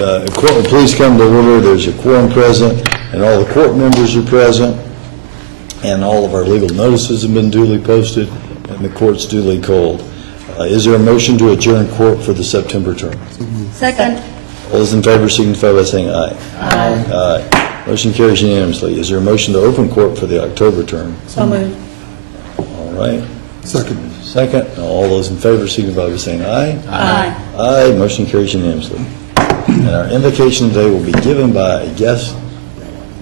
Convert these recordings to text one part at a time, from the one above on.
Court will please come to order. There's a quorum present, and all the court members are present, and all of our legal notices have been duly posted, and the court's duly called. Is there a motion to adjourn court for the September term? Second. All those in favor signify by saying aye. Aye. Aye. Motion carries unanimously. Is there a motion to open court for the October term? So moved. All right. Second. Second. All those in favor signify by saying aye. Aye. Aye. Motion carries unanimously. And our invocation today will be given by a guest.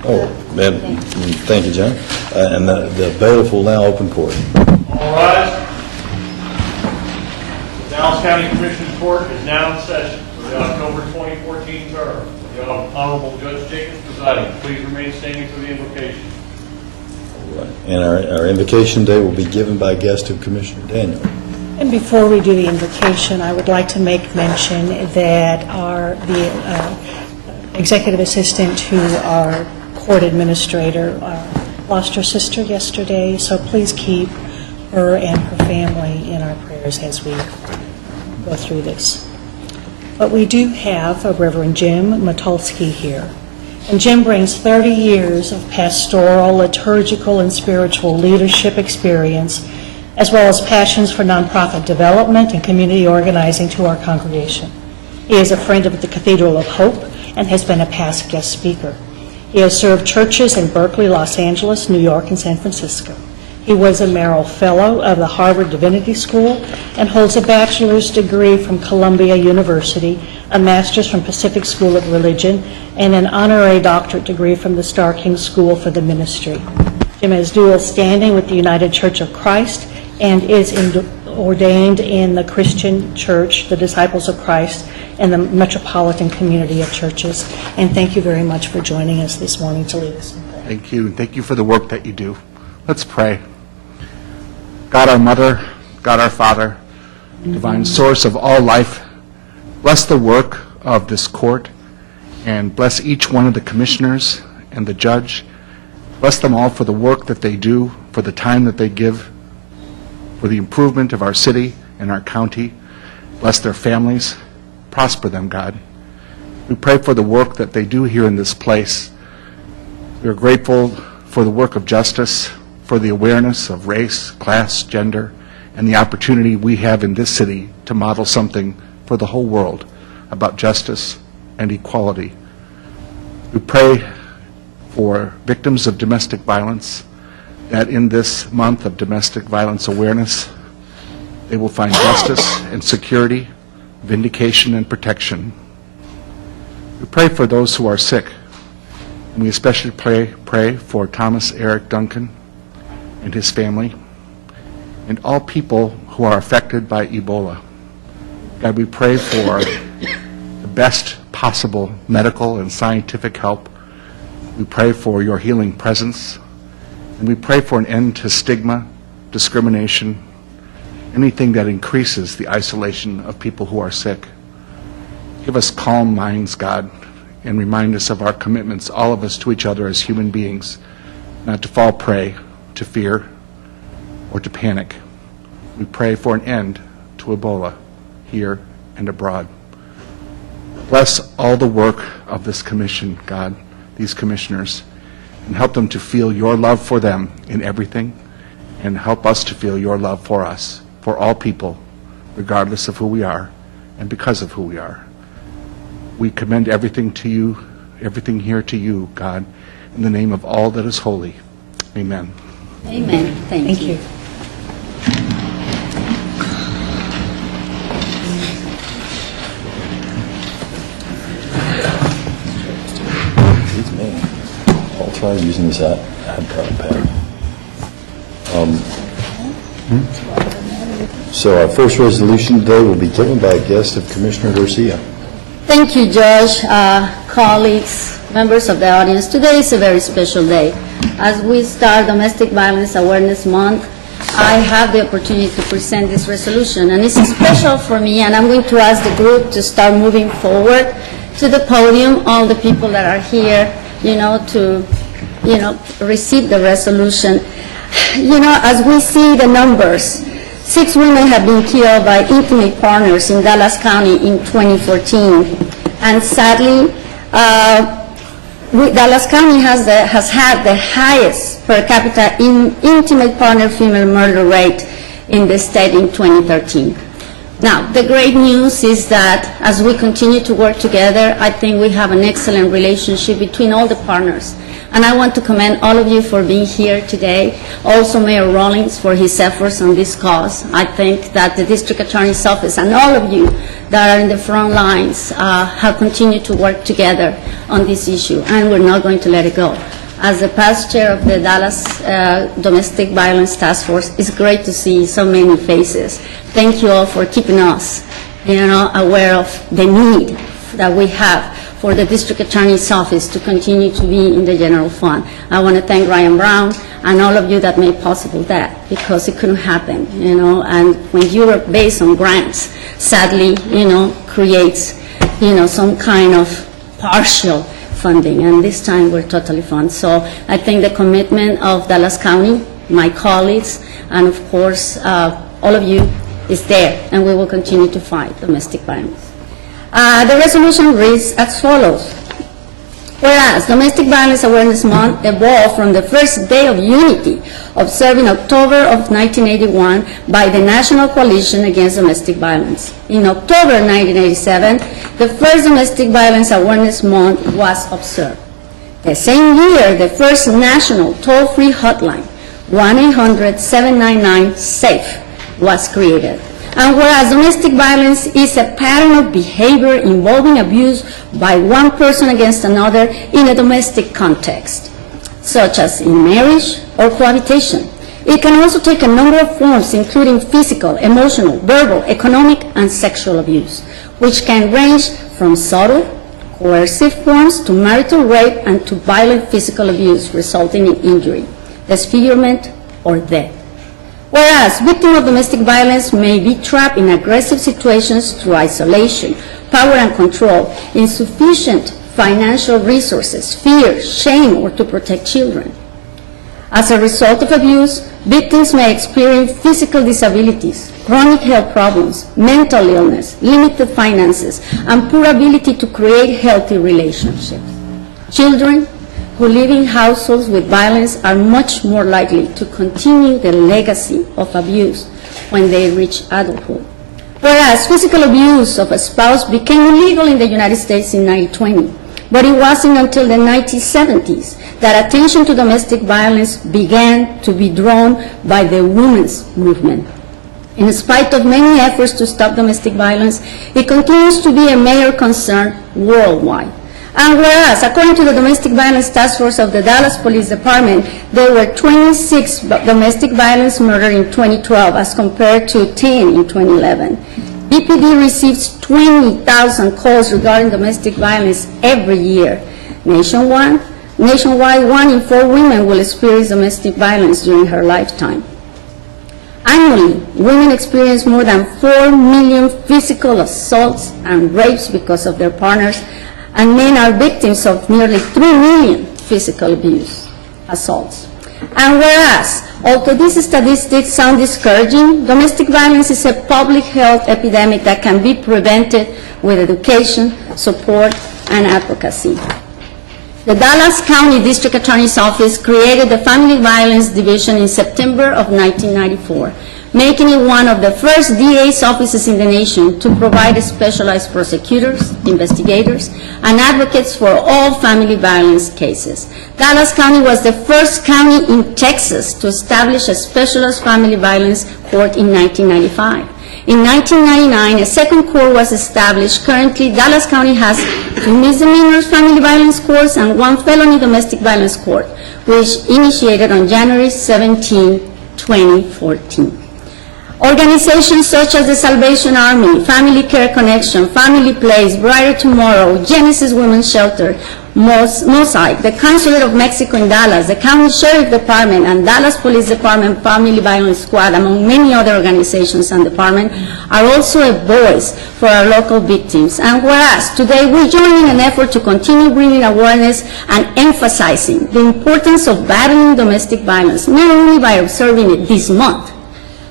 Oh, thank you, John. And the bailiff will now open court. All rise. The Dallas County Commissioners Court is now in session for the October 2014 term. The Honorable Judge Jacobs presiding. Please remain standing for the invocation. All right. And our invocation today will be given by a guest of Commissioner Daniel. And before we do the invocation, I would like to make mention that the executive assistant to our court administrator lost her sister yesterday, so please keep her and her family in our prayers as we go through this. But we do have Reverend Jim Matulski here. And Jim brings 30 years of pastoral, liturgical, and spiritual leadership experience, as well as passions for nonprofit development and community organizing to our congregation. He is a friend of the Cathedral of Hope and has been a past guest speaker. He has served churches in Berkeley, Los Angeles, New York, and San Francisco. He was a Merrill Fellow of the Harvard Divinity School and holds a bachelor's degree from Columbia University, a master's from Pacific School of Religion, and an honorary doctorate degree from the Starr King School for the Ministry. Jim has dual standing with the United Church of Christ and is ordained in the Christian Church, the Disciples of Christ, and the Metropolitan Community of Churches. And thank you very much for joining us this morning to lead us in prayer. Thank you, and thank you for the work that you do. Let's pray. God our Mother, God our Father, divine source of all life, bless the work of this court, and bless each one of the commissioners and the judge. Bless them all for the work that they do, for the time that they give, for the improvement of our city and our county. Bless their families. Prosper them, God. We pray for the work that they do here in this place. We are grateful for the work of justice, for the awareness of race, class, gender, and the opportunity we have in this city to model something for the whole world about justice and equality. We pray for victims of domestic violence, that in this month of domestic violence awareness, they will find justice and security, vindication and protection. We pray for those who are sick, and we especially pray for Thomas Eric Duncan and his family, and all people who are affected by Ebola. God, we pray for the best possible medical and scientific help. We pray for your healing presence, and we pray for an end to stigma, discrimination, anything that increases the isolation of people who are sick. Give us calm minds, God, and remind us of our commitments, all of us, to each other as human beings, not to fall prey to fear or to panic. We pray for an end to Ebola here and abroad. Bless all the work of this commission, God, these commissioners, and help them to feel your love for them in everything, and help us to feel your love for us, for all people, regardless of who we are and because of who we are. We commend everything to you, everything here to you, God, in the name of all that is holy. Amen. Amen. Thank you. It's me. I'll try using this iPad. So our first resolution today will be given by a guest of Commissioner Garcia. Thank you, Judge, colleagues, members of the audience. Today is a very special day. As we start Domestic Violence Awareness Month, I have the opportunity to present this resolution, and it's special for me, and I'm going to ask the group to start moving forward to the podium, all the people that are here, to, receive the resolution. As we see the numbers, 6 women have been killed by intimate partners in Dallas County in 2014. And sadly, Dallas County has had the highest per capita intimate partner female murder rate in the state in 2013. Now, the great news is that as we continue to work together, I think we have an excellent relationship between all the partners. And I want to commend all of you for being here today. Also Mayor Rawlings for his efforts on this cause. I think that the District Attorney's Office and all of you that are in the front lines have continued to work together on this issue, and we're not going to let it go. As the past chair of the Dallas Domestic Violence Task Force, it's great to see so many faces. Thank you all for keeping us, aware of the need that we have for the District Attorney's Office to continue to be in the general fund. I want to thank Ryan Brown and all of you that made possible that, because it couldn't happen, and when you are based on grants, sadly, creates, some kind of partial funding, and this time we're totally funded. So I think the commitment of Dallas County, my colleagues, and of course, all of you is there, and we will continue to fight domestic violence. The resolution reads as follows. Whereas Domestic Violence Awareness Month evolved from the first day of unity observed in October of 1981 by the National Coalition Against Domestic Violence. In October 1987, the first Domestic Violence Awareness Month was observed. The same year, the first national toll-free hotline, 1-800-799-SAFE, was created. And whereas domestic violence is a pattern of behavior involving abuse by one person against another in a domestic context, such as in marriage or cohabitation, it can also take a number of forms, including physical, emotional, verbal, economic, and sexual abuse, which can range from subtle, coercive forms to marital rape and to violent physical abuse resulting in injury, disfigurement, or death. Whereas victims of domestic violence may be trapped in aggressive situations through isolation, power and control, insufficient financial resources, fear, shame, or to protect children. As a result of abuse, victims may experience physical disabilities, chronic health problems, mental illness, limited finances, and poor ability to create healthy relationships. Children who live in households with violence are much more likely to continue the legacy of abuse when they reach adulthood. Whereas physical abuse of a spouse became illegal in the United States in 1920, but it wasn't until the 1970s that attention to domestic violence began to be drawn by the women's movement. In spite of many efforts to stop domestic violence, it continues to be a major concern worldwide. And whereas, according to the Domestic Violence Task Force of the Dallas Police Department, there were 26 domestic violence murders in 2012 as compared to 10 in 2011. DPD receives 20,000 calls regarding domestic violence every year. Nationwide, 1 in 4 women will experience domestic violence during her lifetime. Annually, women experience more than 4 million physical assaults and rapes because of their partners, and men are victims of nearly 3 million physical abuse assaults. And whereas, although these statistics sound discouraging, domestic violence is a public health epidemic that can be prevented with education, support, and advocacy. The Dallas County District Attorney's Office created the Family Violence Division in September of 1994, making it one of the first DA's offices in the nation to provide specialized prosecutors, investigators, and advocates for all family violence cases. Dallas County was the first county in Texas to establish a specialized family violence court in 1995. In 1999, a second court was established. Currently, Dallas County has 2 misdemeanor family violence courts and 1 felony domestic violence court, which initiated on January 17, 2014. Organizations such as the Salvation Army, Family Care Connection, Family Place, Brighter Tomorrow, Genesis Women's Shelter, Mosaic, the Consulate of Mexico in Dallas, the County Sheriff Department, and Dallas Police Department Family Violence Squad, among many other organizations and departments, are also a voice for our local victims. And whereas today we join in an effort to continue bringing awareness and emphasizing the importance of battling domestic violence, not only by observing it this month,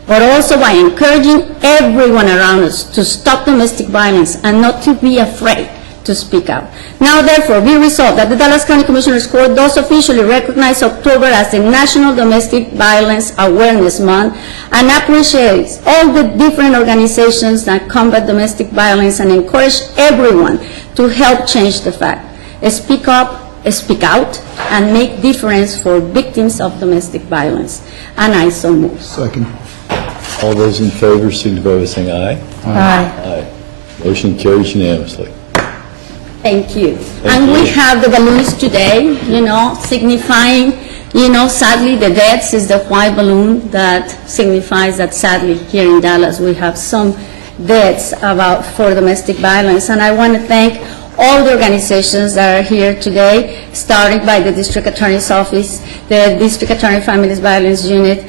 but also by encouraging everyone around us to stop domestic violence and not to be afraid to speak out. Now, therefore, be resolved that the Dallas County Commissioners Court does officially recognize October as the National Domestic Violence Awareness Month and appreciates all the different organizations that combat domestic violence and encourage everyone to help change the fact. Speak up, speak out, and make difference for victims of domestic violence. And I so move. Second. All those in favor signify by saying aye. Aye. Aye. Motion carries unanimously. Thank you. And we have the balloons today, signifying, sadly, the deaths is the white balloon that signifies that sadly here in Dallas we have some deaths for domestic violence. And I want to thank all the organizations that are here today, starting by the District Attorney's Office, the District Attorney Families Violence Unit,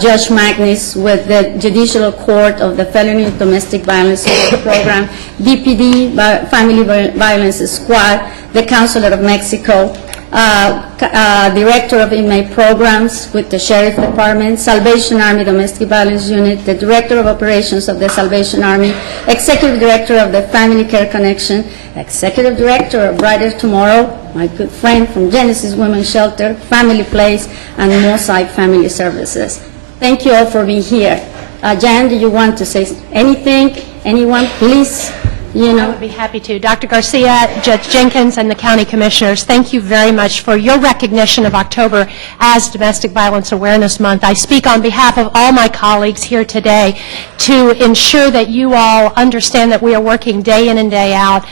Judge Magnus with the Judicial Court of the Felony Domestic Violence Program, DPD, Family Violence Squad, the Consulate of Mexico, Director of Inmate Programs with the Sheriff Department, Salvation Army Domestic Violence Unit, the Director of Operations of the Salvation Army, Executive Director of the Family Care Connection, Executive Director of Brighter Tomorrow, my good friend from Genesis Women's Shelter, Family Place, and Mosaic Family Services. Thank you all for being here. Jan, do you want to say anything? Anyone, please? I would be happy to. Dr. Garcia, Judge Jenkins, and the county commissioners, thank you very much for your recognition of October as Domestic Violence Awareness Month. I speak on behalf of all my colleagues here today to ensure that you all understand that we are working day in and day out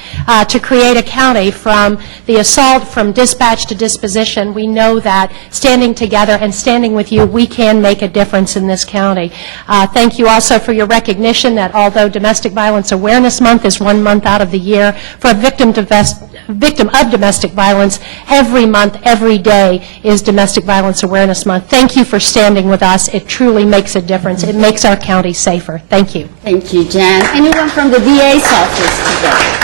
to create a county from the assault, from dispatch to disposition. We know that standing together and standing with you, we can make a difference in this county. Thank you also for your recognition that although Domestic Violence Awareness Month is 1 month out of the year, for a victim of domestic violence, every month, every day is Domestic Violence Awareness Month. Thank you for standing with us. It truly makes a difference. It makes our county safer. Thank you. Thank you, Jan. Anyone from the DA's office today?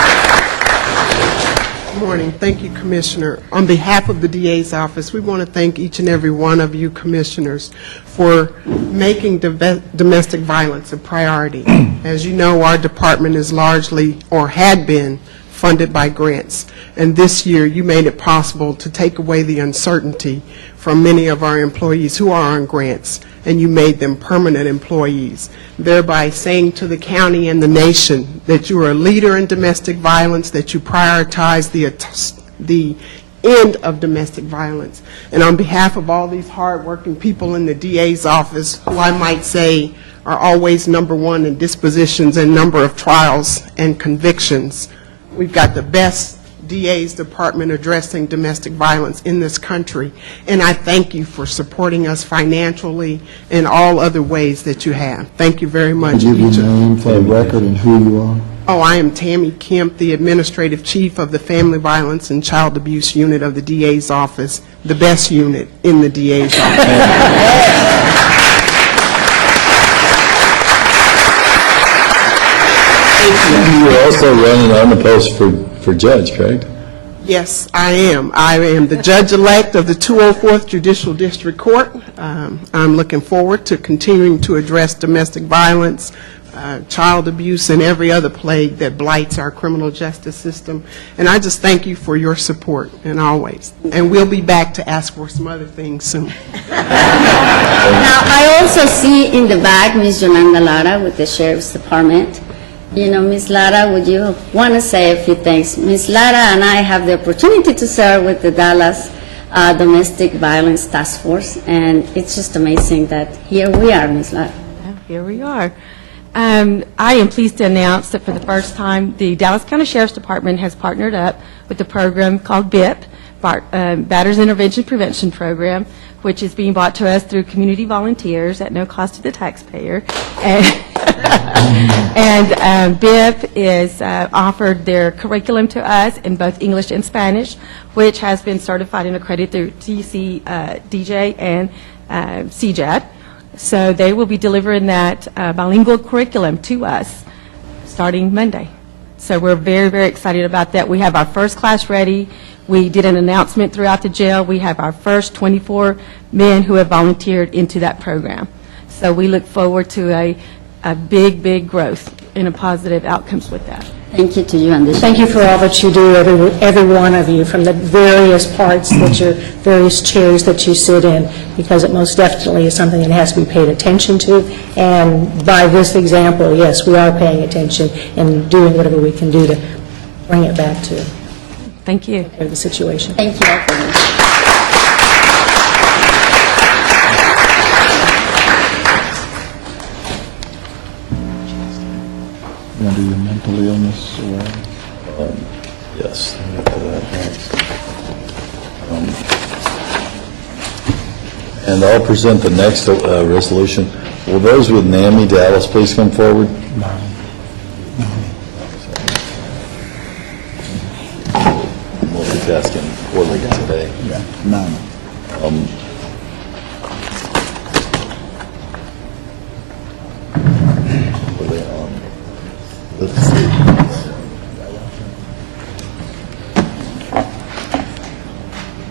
Good morning. Thank you, Commissioner. On behalf of the DA's office, we want to thank each and every one of you commissioners for making domestic violence a priority. As you know, our department is largely, or had been, funded by grants. And this year, you made it possible to take away the uncertainty from many of our employees who are on grants, and you made them permanent employees, thereby saying to the county and the nation that you are a leader in domestic violence, that you prioritize the end of domestic violence. And on behalf of all these hardworking people in the DA's office, who I might say are always number one in dispositions and number of trials and convictions, we've got the best DA's department addressing domestic violence in this country, and I thank you for supporting us financially and all other ways that you have. Thank you very much. Give your name for the record and who you are. Oh, I am Tammy Kemp, the Administrative Chief of the Family Violence and Child Abuse Unit of the DA's office, the best unit in the DA's office. You're also running on the post for judge, correct? Yes, I am. I am the judge-elect of the 204th Judicial District Court. I'm looking forward to continuing to address domestic violence, child abuse, and every other plague that blights our criminal justice system. And I just thank you for your support, and always. And we'll be back to ask for some other things soon. Now, I also see in the back Ms. Yolanda Lara with the Sheriff's Department. Ms. Lara, would you want to say a few things? Ms. Lara and I have the opportunity to serve with the Dallas Domestic Violence Task Force, and it's just amazing that here we are, Ms. Lara. Here we are. I am pleased to announce that for the first time, the Dallas County Sheriff's Department has partnered up with a program called BIP, Batters Intervention Prevention Program, which is being brought to us through community volunteers at no cost to the taxpayer. And BIP is offered their curriculum to us in both English and Spanish, which has been certified and accredited through DJ and CJAD. So they will be delivering that bilingual curriculum to us starting Monday. So we're very, very excited about that. We have our first class ready. We did an announcement throughout the jail. We have our first 24 men who have volunteered into that program. So we look forward to a big, big growth and a positive outcomes with that. Thank you to you and the Thank you for all that you do, every one of you, from the various parts that your various chairs that you sit in, because it most definitely is something that has to be paid attention to. And by this example, yes, we are paying attention and doing whatever we can do to bring it back to Thank you. the situation. Thank you all for this. You want to do your mental illness awareness? Yes. I'll get to that next. And I'll present the next resolution. Will those with NAMI Dallas please come forward? Multitasking poorly today. Yeah, none. Were they on? Let's see.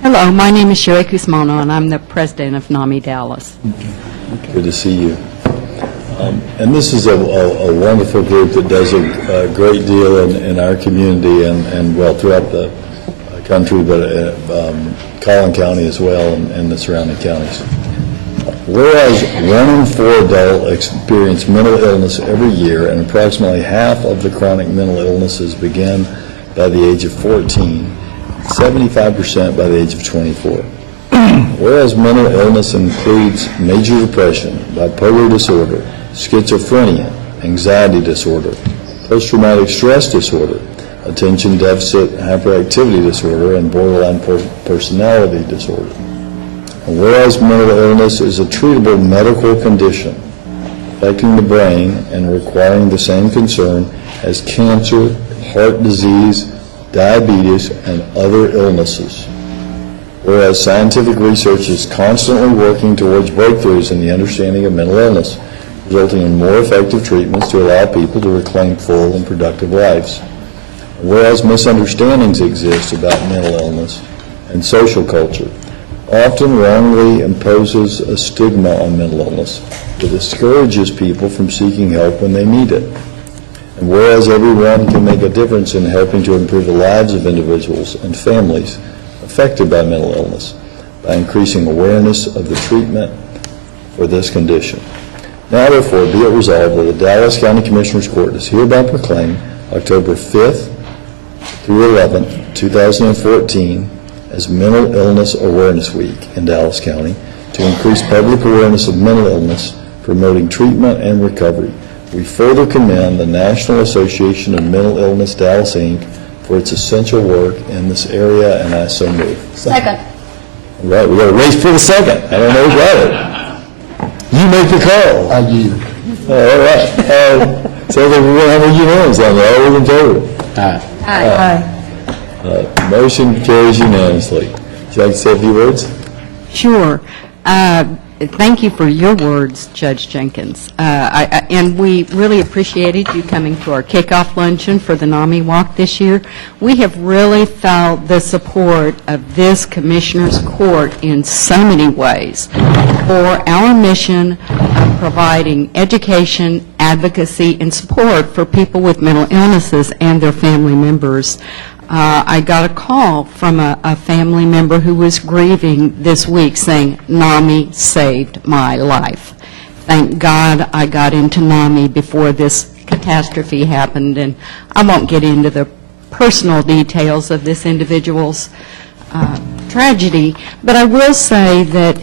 Hello, my name is Sherry Cusmano, and I'm the president of NAMI Dallas. Good to see you. And this is a wonderful group that does a great deal in our community and well, throughout the country, but Collin County as well and the surrounding counties. Whereas 1 in 4 adults experience mental illness every year, and approximately half of the chronic mental illnesses begin by the age of 14, 75% by the age of 24. Whereas mental illness includes major depression, bipolar disorder, schizophrenia, anxiety disorder, post-traumatic stress disorder, attention deficit hyperactivity disorder, and borderline personality disorder. And whereas mental illness is a treatable medical condition affecting the brain and requiring the same concern as cancer, heart disease, diabetes, and other illnesses. Whereas scientific research is constantly working towards breakthroughs in the understanding of mental illness, resulting in more effective treatments to allow people to reclaim full and productive lives. Whereas misunderstandings exist about mental illness and social culture, often wrongly imposes a stigma on mental illness that discourages people from seeking help when they need it. And whereas everyone can make a difference in helping to improve the lives of individuals and families affected by mental illness by increasing awareness of the treatment for this condition. Now therefore be it resolved that the Dallas County Commissioners Court does hereby proclaim October 5th through 11th, 2014 as Mental Illness Awareness Week in Dallas County to increase public awareness of mental illness, promoting treatment and recovery. We further commend the National Association of Mental Illness Dallas, Inc. for its essential work in this area, and I so move. Second. All right, we got to race for the second. I don't know who got it. You make the call. I yield. All right. So we're going to have a unanimous on that. All in favor? Aye. Motion carries unanimously. Would you like to say a few words? Sure. Thank you for your words, Judge Jenkins. And we really appreciated you coming to our kickoff luncheon for the NAMI Walk this year. We have really felt the support of this Commissioner's Court in so many ways for our mission of providing education, advocacy, and support for people with mental illnesses and their family members. I got a call from a family member who was grieving this week saying, NAMI saved my life. Thank God I got into NAMI before this catastrophe happened, and I won't get into the personal details of this individual's tragedy, but I will say that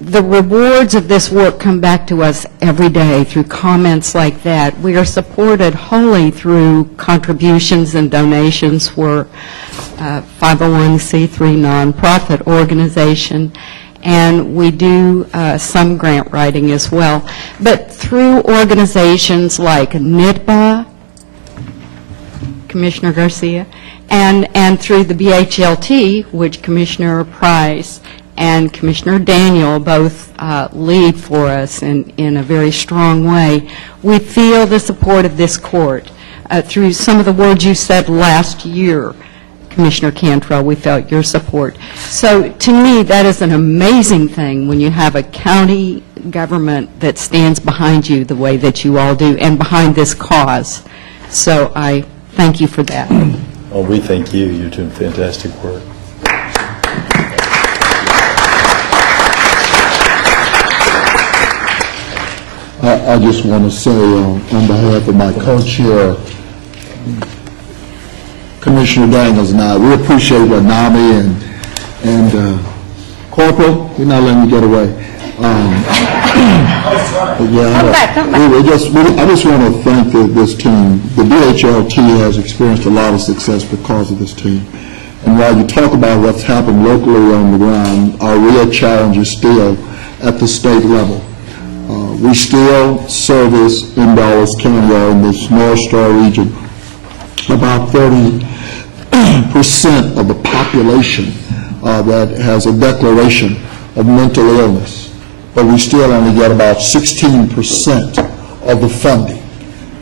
the rewards of this work come back to us every day through comments like that. We are supported wholly through contributions and donations. We're a 501c3 nonprofit organization, and we do some grant writing as well. But through organizations like NITBA, Commissioner Garcia, and through the BHLT, which Commissioner Price and Commissioner Daniel both lead for us in a very strong way, we feel the support of this court. Through some of the words you said last year, Commissioner Cantrell, we felt your support. So to me, that is an amazing thing when you have a county government that stands behind you the way that you all do and behind this cause. So I thank you for that. Well, we thank you. You're doing fantastic work. I just want to say on behalf of my co-chair, Commissioner Daniels and I, we appreciate what NAMI and Corporal, we're not letting you get away. I just want to thank this team. The DHLT has experienced a lot of success because of this team. And while you talk about what's happened locally on the ground, our real challenge is still at the state level. We still service in Dallas County or in this North Star region about 30% of the population that has a declaration of mental illness, but we still only get about 16% of the funding.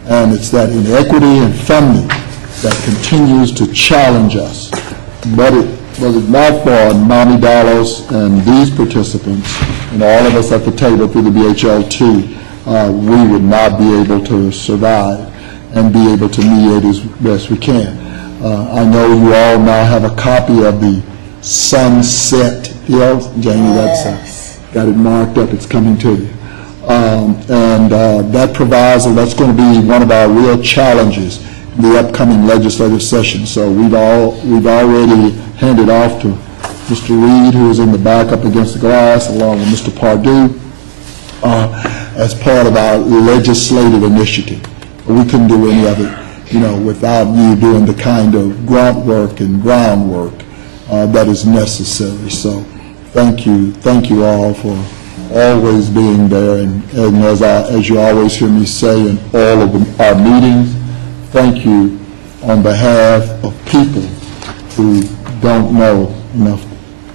And it's that inequity in funding that continues to challenge us. But was it not for NAMI Dallas and these participants and all of us at the table through the BHLT, we would not be able to survive and be able to mediate as best we can. I know you all now have a copy of the Sunset Hill. Jamie, that's got it marked up. It's coming to you. That provides, and that's going to be one of our real challenges in the upcoming legislative session. So we've already handed off to Mr. Reed, who is in the back up against the glass, along with Mr. Pardue, as part of our legislative initiative. We couldn't do any of it, without you doing the kind of grunt work and groundwork that is necessary. So thank you all for always being there, and as you always hear me say in all of our meetings, thank you on behalf of people who don't know enough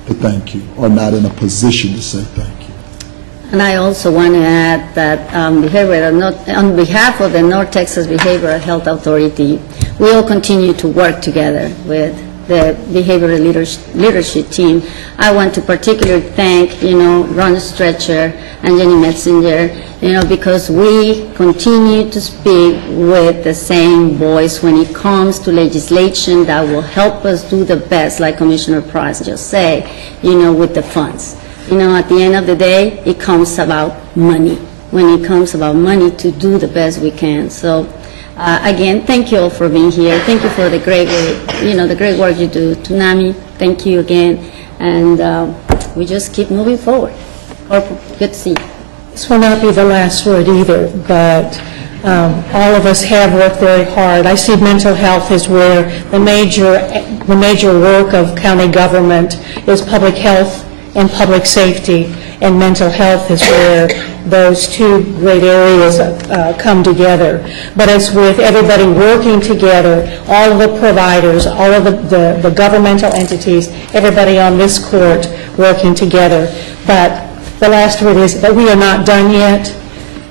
to thank you or not in a position to say thank you. And I also want to add that on behalf of the North Texas Behavioral Health Authority, we all continue to work together with the behavioral leadership team. I want to particularly thank, Ron Stretcher and Jenny Metzinger, because we continue to speak with the same voice when it comes to legislation that will help us do the best, like Commissioner Price just said, with the funds. At the end of the day, it comes about money. When it comes about money to do the best we can. So, again, thank you all for being here. Thank you for the great work, the great work you do. To NAMI, thank you again. And we just keep moving forward. Corporal, good to see you. This will not be the last word either, but all of us have worked very hard. I see mental health as where the major work of county government is public health and public safety, and mental health is where those two great areas come together. But it's with everybody working together, all of the providers, all of the governmental entities, everybody on this court working together. But the last word is that we are not done yet,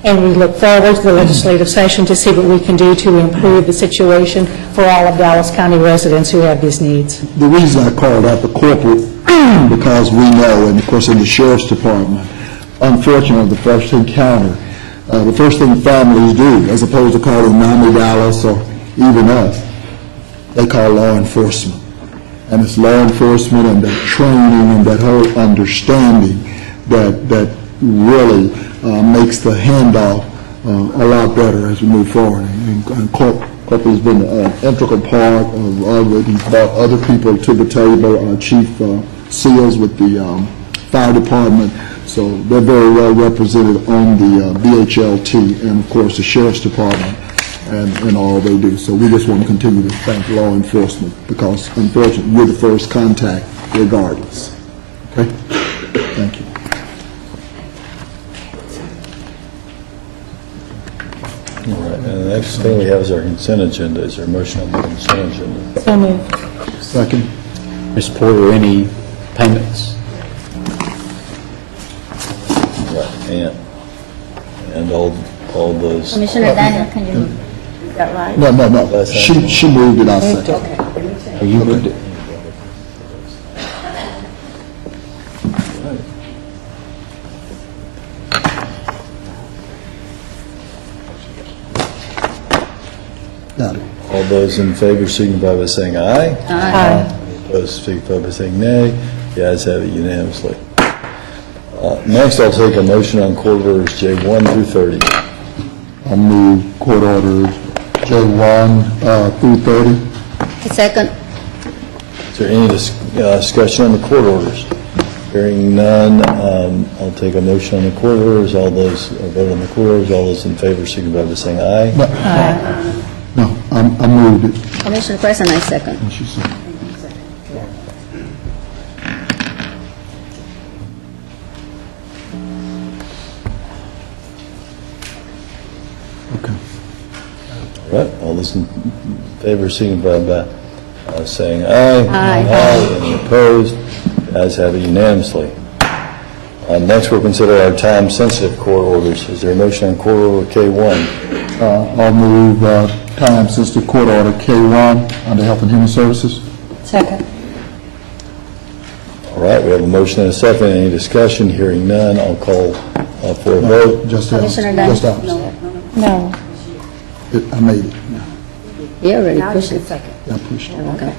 and we look forward to the legislative session to see what we can do to improve the situation for all of Dallas County residents who have these needs. The reason I called out the corporate, because we know, and of course in the Sheriff's Department, unfortunately, the first encounter, the first thing families do, as opposed to calling NAMI Dallas or even us, they call law enforcement. And it's law enforcement and that training and that whole understanding that really makes the handoff a lot better as we move forward. And Corporal has been an integral part of it. He's brought other people to the table, Chief Seals with the Fire Department. So they're very well represented on the BHLT and, of course, the Sheriff's Department and all they do. So we just want to continue to thank law enforcement because, unfortunately, we're the first contact regardless. Okay? Thank you. All right, and the next thing we have is our consent agenda. Is there a motion on the consent agenda? So moved. Second. Ms. Porter, any payments? Right, and all those. Commissioner Daniel, can you read that right? No. She moved it, I second. Or you moved it? Got it. All those in favor signify by saying aye. Aye. Opposed signify by saying nay. The ayes have it unanimously. Next, I'll take a motion on court orders J1 through 30. I'll move court orders J1 through 30. Second. Is there any discussion on the court orders? Hearing none, I'll take a motion on the court orders. All those vote on the court orders. All those in favor signify by saying aye. No, I moved it. Commissioner President, I second. And she said. Okay. All right, all those in favor signify by saying aye. Aye. Any opposed? The ayes have it unanimously. Next, we'll consider our time-sensitive court orders. Is there a motion on court order K1? I'll move time-sensitive court order K1 under Health and Human Services. Second. All right, we have a motion and a second. Any discussion? Hearing none, I'll call for a vote. Just Ellis. Commissioner Dunn? Just Ellis. No. I made it. You already pushed it. I pushed it. Okay.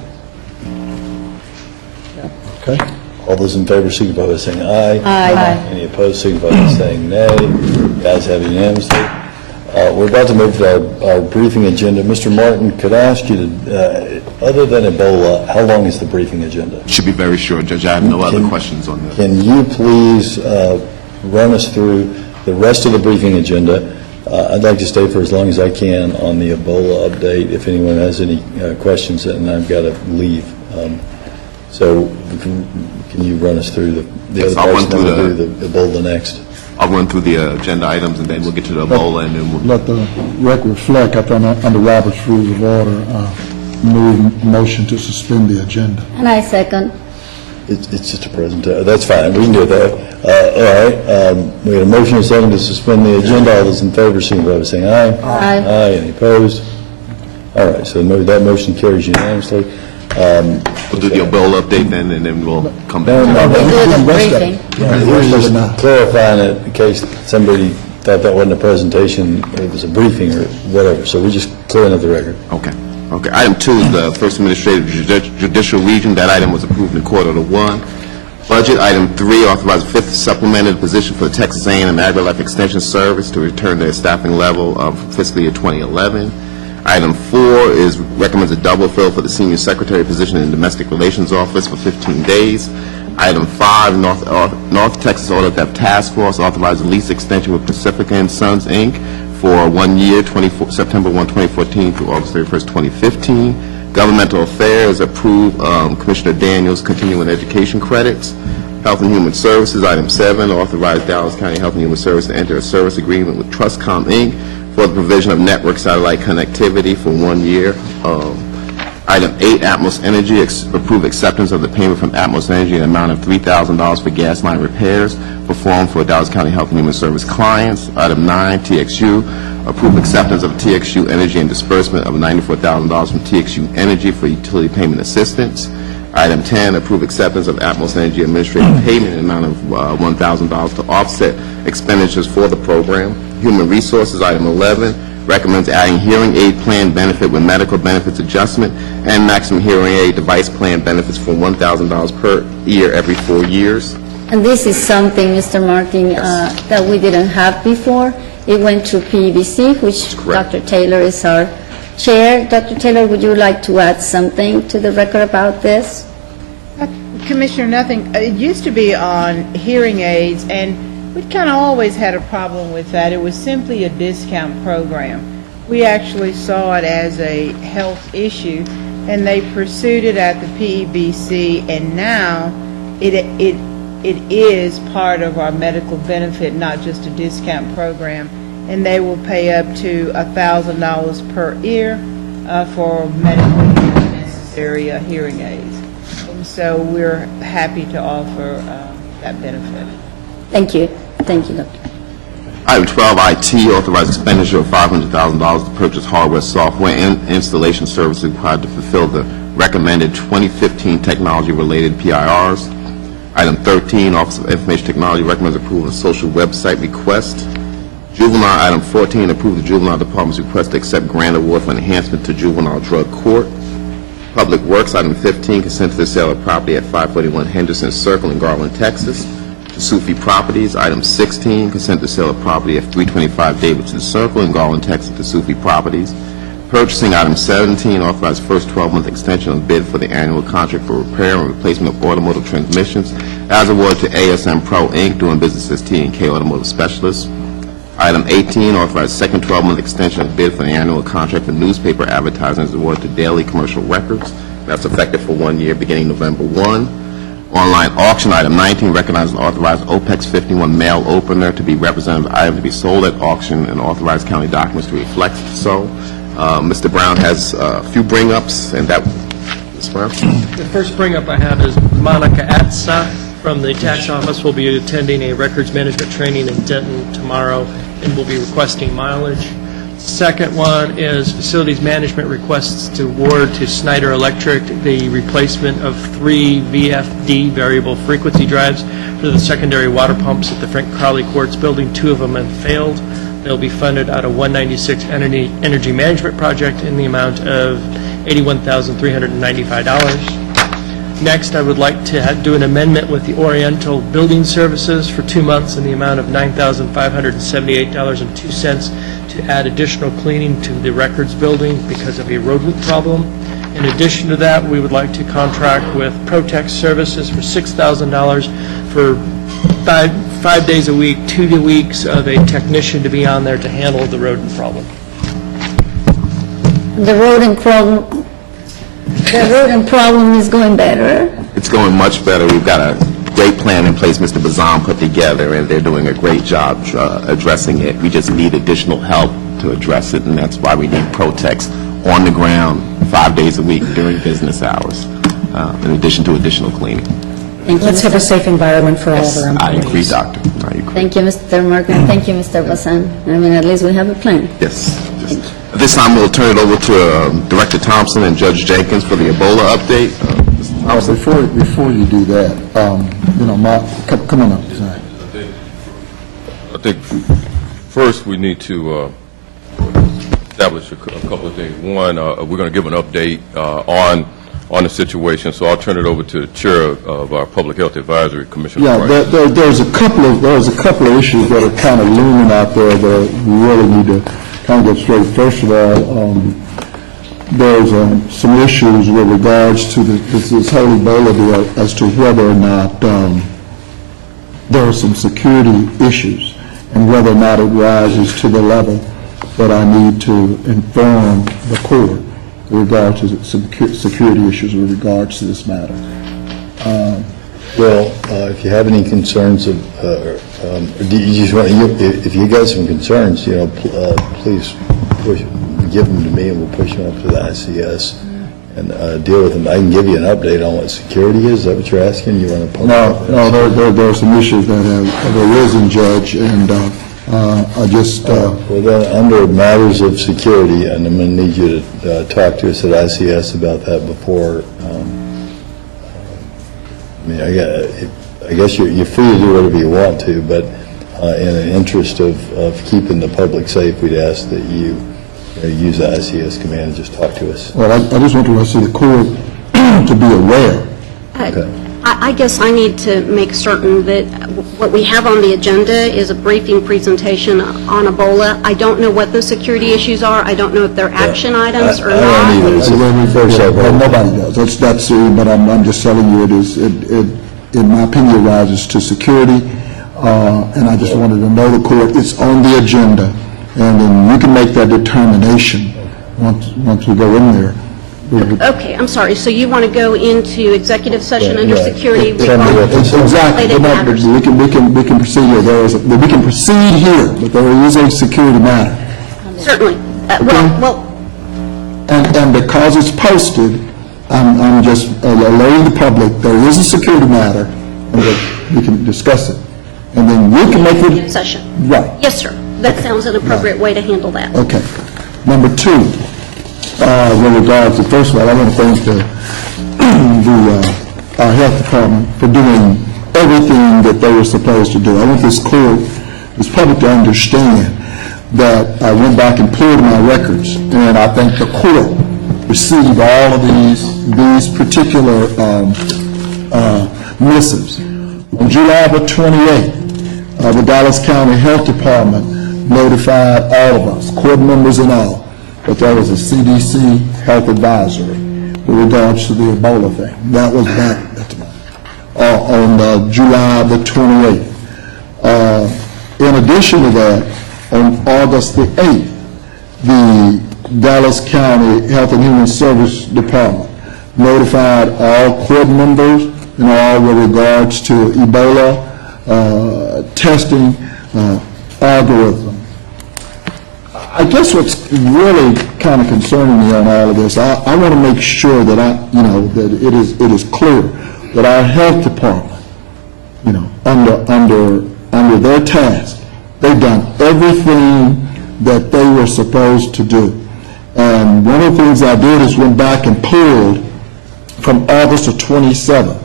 Okay. All those in favor signify by saying aye. Aye. Any opposed signify by saying nay. The ayes have it unanimously. We're about to move to our briefing agenda. Mr. Martin, could I ask you to, other than Ebola, how long is the briefing agenda? Should be very short, Judge. I have no other questions on this. Can you please run us through the rest of the briefing agenda? I'd like to stay for as long as I can on the Ebola update. If anyone has any questions, and I've got to leave. So can you run us through the other I'll parts, run and then through we'll do the Ebola next? I'll run through the agenda items, and then we'll get to the Ebola, and then we'll... Let the record reflect, I think under Robert's Rules of Order, move motion to suspend the agenda. And I second. It's just a presentation. That's fine. We can do that. All right. We got a motion and a second to suspend the agenda. All those in favor, signify by saying aye. Aye. Aye. Any opposed? All right. So that motion carries unanimously. We'll do the Ebola update then, and then we'll come No, back. no, We do the briefing. We're just clarifying it in case somebody thought that wasn't a presentation, it was a briefing or whatever. So we're just clearing up the record. Okay. Okay. Item 2 is the First Administrative Judicial Region. That item was approved in Court Order 1. Budget. Item 3, authorize a fifth supplemented position for the Texas A&M AgriLife Extension Service to return to a staffing level of fiscal year 2011. Item 4 is recommends a double fill for the Senior Secretary position in the Domestic Relations Office for 15 days. Item 5, North Texas Auto Theft Task Force authorized a lease extension with Pacifica and Sons, Inc. for 1 year, September 1, 2014 through August 31st, 2015. Governmental Affairs approved Commissioner Daniels' continuing education credits. Health and Human Services, Item 7, authorized Dallas County Health and Human Services to enter a service agreement with Trustcom, Inc. for the provision of network satellite connectivity for 1 year. Item 8, Atmos Energy, approve acceptance of the payment from Atmos Energy in an amount of $3,000 for gas line repairs performed for Dallas County Health and Human Service clients. Item 9, TXU, approve acceptance of TXU Energy and disbursement of $94,000 from TXU Energy for utility payment assistance. Item 10, approve acceptance of Atmos Energy administrative payment in an amount of $1,000 to offset expenditures for the program. Human Resources, Item 11, recommends adding hearing aid plan benefit with medical benefits adjustment and maximum hearing aid device plan benefits for $1,000 per year every 4 years. And this is something, Mr. Martin, that we didn't have before. It went to PBC, which Dr. Taylor is our chair. Dr. Taylor, would you like to add something to the record about this? Commissioner, nothing. It used to be on hearing aids, and we kind of always had a problem with that. It was simply a discount program. We actually saw it as a health issue, and they pursued it at the PEBC, and now it is part of our medical benefit, not just a discount program, and they will pay up to $1,000 per year for medically necessary hearing aids. And so we're happy to offer that benefit. Thank you. Thank you, Doctor. Item 12, IT, authorized expenditure of $500,000 to purchase hardware, software, and installation services required to fulfill the recommended 2015 technology-related PIRs. Item 13, Office of Information Technology recommends approval of social website request. Juvenile, item 14, approve the Juvenile Department's request to accept grant award for enhancement to juvenile drug court. Public Works, item 15, consent to the sale of property at 541 Henderson Circle in Garland, Texas, to Sufi Properties. Item 16, consent to sale of property at 325 Davidson Circle in Garland, Texas, to Sufi Properties. Purchasing, item 17, authorize first 12-month extension of bid for the annual contract for repair and replacement of automotive transmissions as awarded to ASM Pro, Inc., doing business as T&K Automotive Specialists. Item 18, authorize second 12-month extension of bid for the annual contract for newspaper advertising as awarded to Daily Commercial Records. That's effective for 1 year, beginning November 1. Online auction, item 19, recognize and authorize OPEX 51 mail opener to be representative item to be sold at auction and authorize county documents to reflect so. Mr. Brown has a few bring-ups, and that, Mr. Brown? The first bring-up I have is Monica Atsa from the tax office will be attending a records management training in Denton tomorrow and will be requesting mileage. Second one is facilities management requests to award to Snyder Electric the replacement of 3 VFD variable frequency drives for the secondary water pumps at the Frank Crowley Quartz building. 2 of them have failed. They'll be funded out of 196 Energy Management Project in the amount of $81,395. Next, I would like to do an amendment with the Oriental Building Services for 2 months in the amount of $9,578.02 to add additional cleaning to the records building because of a rodent problem. In addition to that, we would like to contract with Protex Services for $6,000 for 5 days a week, 2 weeks of a technician to be on there to handle the rodent problem. The rodent problem is going better. It's going much better. We've got a great plan in place Mr. Bazan put together, and they're doing a great job addressing it. We just need additional help to address it, and that's why we need Protex on the ground 5 days a week during business hours, in addition to additional cleaning. Thank you, Let's have a Mr. safe environment for all of our I employees. agree, Doctor. I agree. Thank you, Mr. Morgan. Thank you, Mr. Basan. I mean, at least we have a plan. Yes. At this time, we'll turn it over to Director Thompson and Judge Jenkins for the Ebola update. Mr. Thompson. Before you do that, come on up, Zach. I think first we need to establish a couple of things. One, we're going to give an update on the situation, so I'll turn it over to the chair of our Public Health Advisory, Commissioner Yeah, Price. there's a couple of issues that are kind of looming out there that we really need to kind of get straight. First of all, there's some issues with regards to this whole Ebola deal as to whether or not there are some security issues and whether or not it rises to the level that I need to inform the court with regard to some security issues with regards to this matter. Well, if you have any concerns, if you got some concerns, please give them to me, and we'll push them up to the ICS and deal with them. I can give you an update on what security is. Is that what you're asking? You want to? No, there are some issues that have arisen, Judge, and I just... well, then, under matters of security, and I'm going to need you to talk to us at ICS about that before... I guess you're free to do whatever you want to, but in the interest of keeping the public safe, we'd ask that you use the ICS command and just talk to us. Well, I just want the rest of the court to be aware. Okay. I guess I need to make certain that what we have on the agenda is a briefing presentation on Ebola. I don't know what those security issues are. I don't know if they're action items or I don't not. either. Nobody does. That's but I'm just telling you, it in my opinion, rises to security, and I just wanted to know the court, it's on the agenda, and then you can make that determination once we go in there. Okay, I'm sorry. So you want to go into executive session under right. security Exactly. Exactly. related matters? We can proceed here. We can proceed here, but there is a security matter. Certainly. And because it's posted, I'm just alerting the public, there is a security matter, and that we can discuss it. And then we can make it... Session. Right. Yes, sir. That sounds an appropriate way to handle that. Okay. Number two, with regards to, first of all, I want to thank our health department for doing everything that they were supposed to do. I want this court, this public to understand that I went back and pulled my records, and I think the court received all of these particular missives. On July the 28th, the Dallas County Health Department notified all of us, court members and all, that there was a CDC health advisory with regards to the Ebola thing. That was back on July the 28th. In addition to that, on August the 8th, the Dallas County Health and Human Service Department notified all court members and all with regards to Ebola testing algorithm. I guess what's really kind of concerning me on all of this, I want to make sure that that it is clear that our health department, under their task, they've done everything that they were supposed to do. And one of the things I did is went back and pulled from August of 27th,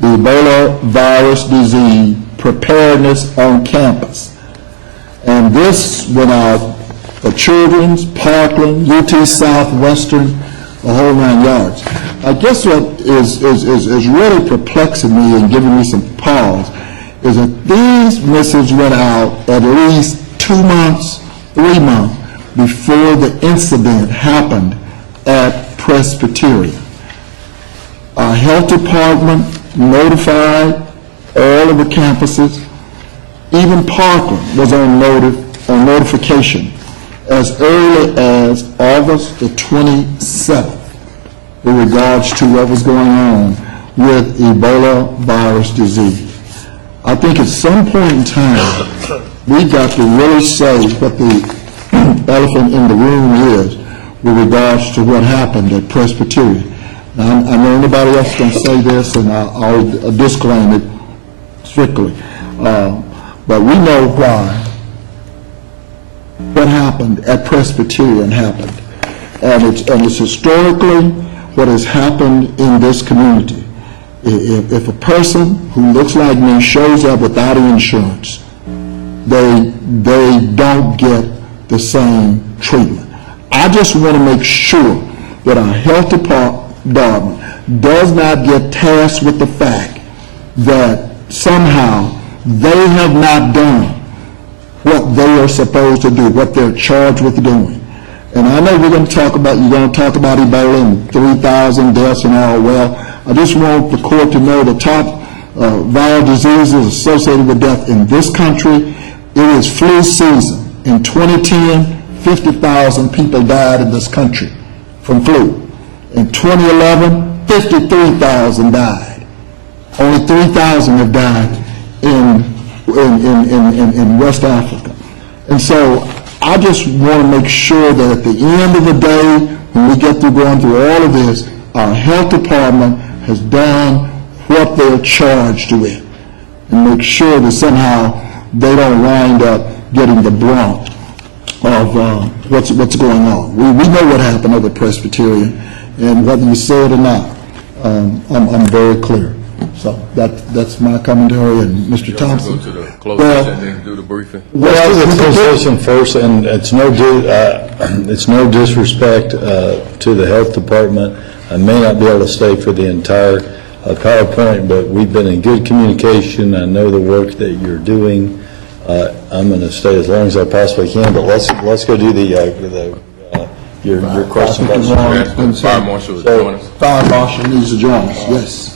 the Ebola virus disease preparedness on campus. And this went out for Children's, Parkland, UT Southwestern, the whole 9 yards. I guess what is really perplexing me and giving me some pause is that these missives went out at least 2 months, 3 months before the incident happened at Presbyterian. Our health department notified all of the campuses. Even Parkland was on notification as early as August the 27th with regards to what was going on with Ebola virus disease. I think at some point in time, we've got to really say what the elephant in the room is with regards to what happened at Presbyterian. Now, I know anybody else can say this, and I'll disclaim it strictly. But we know why what happened at Presbyterian happened. And it's historically what has happened in this community. If a person who looks like me shows up without insurance, they don't get the same treatment. I just want to make sure that our health department does not get tasked with the fact that somehow they have not done what they are supposed to do, what they're charged with doing. And I know you're going to talk about Ebola and 3,000 deaths and all. Well, I just want the court to know the top viral diseases associated with death in this country. It is flu season. In 2010, 50,000 people died in this country from flu. In 2011, 53,000 died. Only 3,000 have died in West Africa. And so I just want to make sure that at the end of the day, when we get through going through all of this, our health department has done what they're charged with, and make sure that somehow they don't wind up getting the brunt of what's going on. We know what happened over Presbyterian, and whether you say it or not, I'm very clear. So that's my commentary, and Mr. Thompson. Go to the closed session and then do the briefing. Let's do the closed session first, and it's no disrespect to the health department. I may not be able to stay for the entire PowerPoint, but we've been in good communication. I know the work that you're doing. I'm going to stay as long as I possibly can, but let's go do your question. Fire Marshal is joining us. Fire Marshal needs to join us, yes.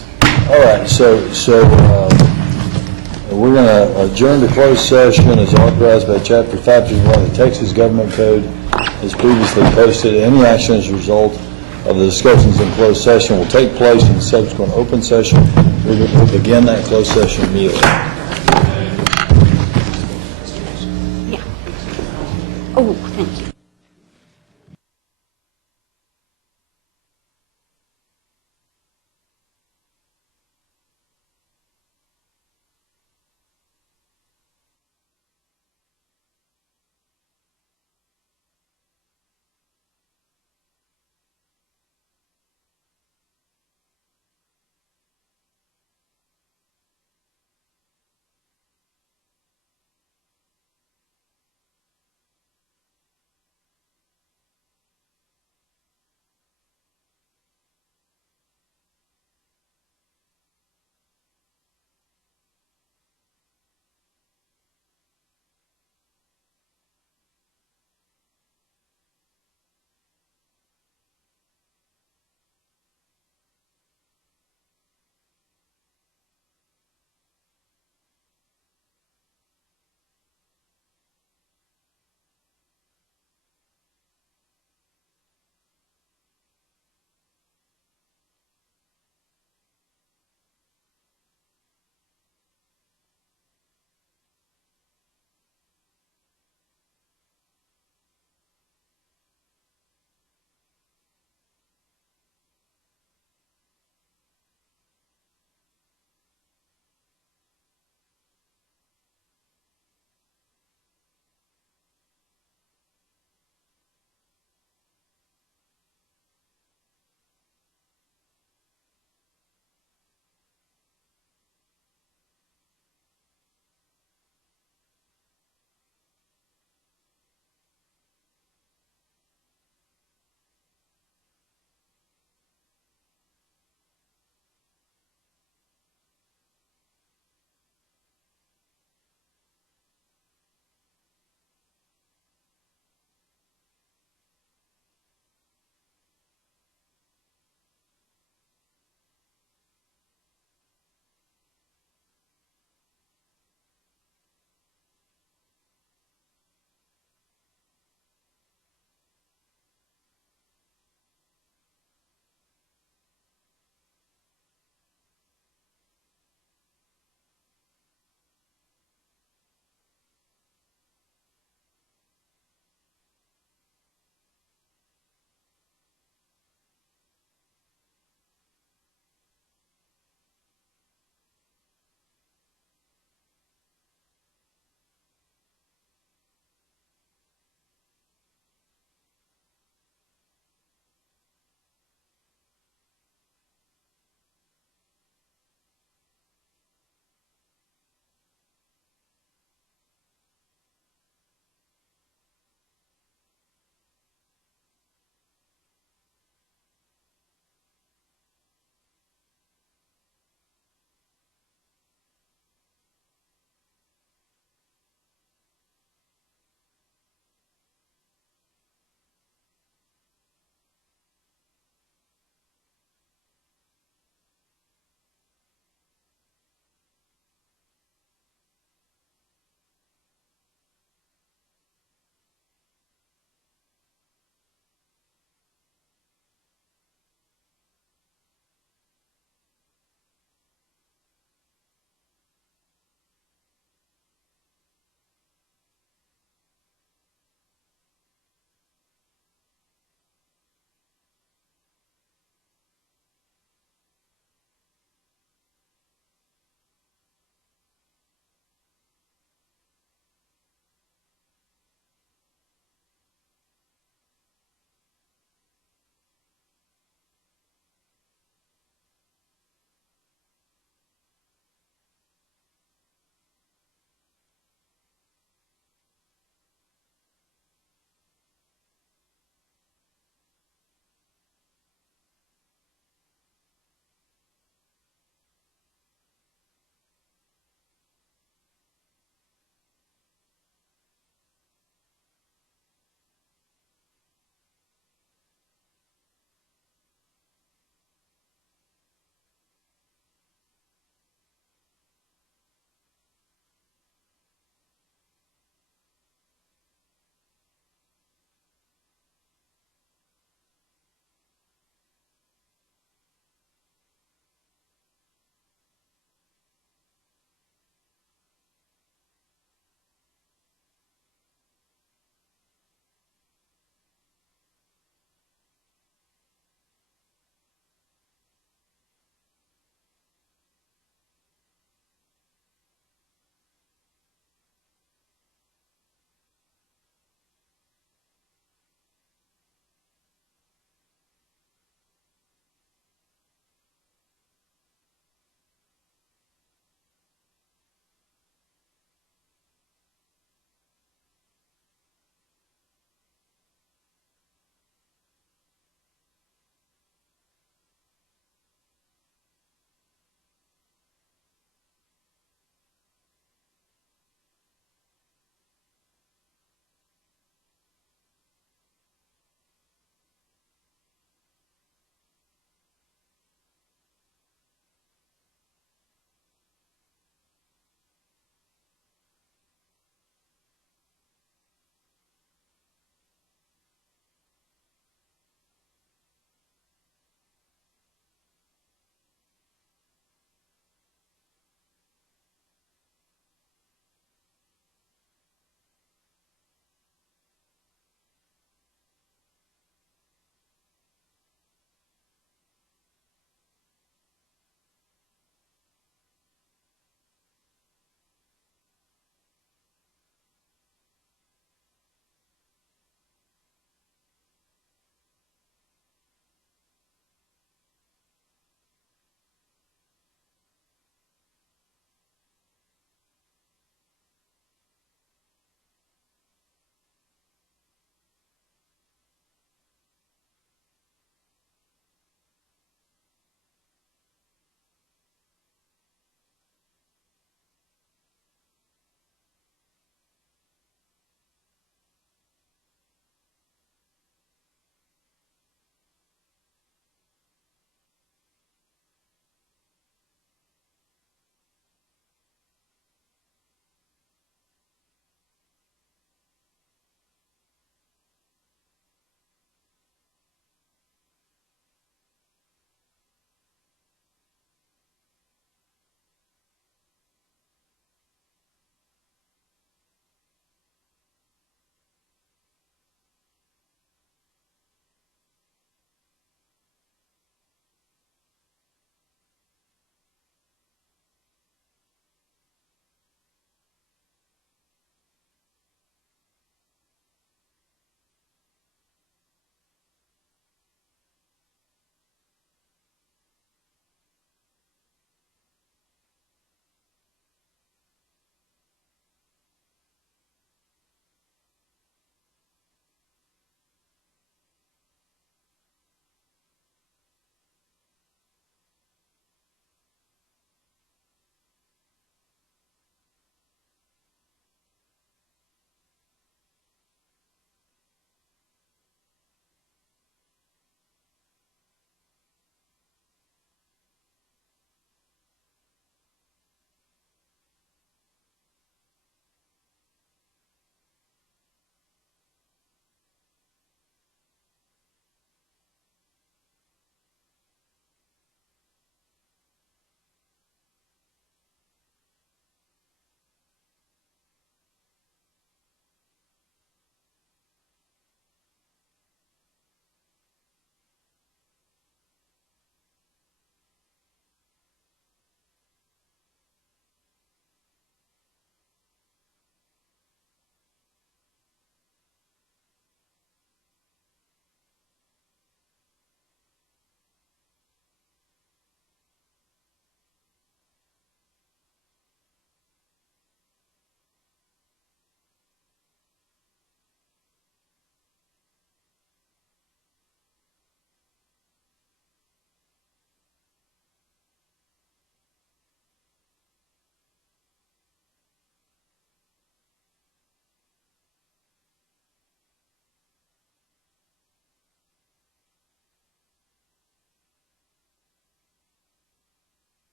All right, so we're going to adjourn to closed session as authorized by Chapter 551 of the Texas Government Code as previously posted. Any action as a result of the discussions in closed session will take place in the subsequent open session. We'll begin that closed session immediately. Oh, thank you.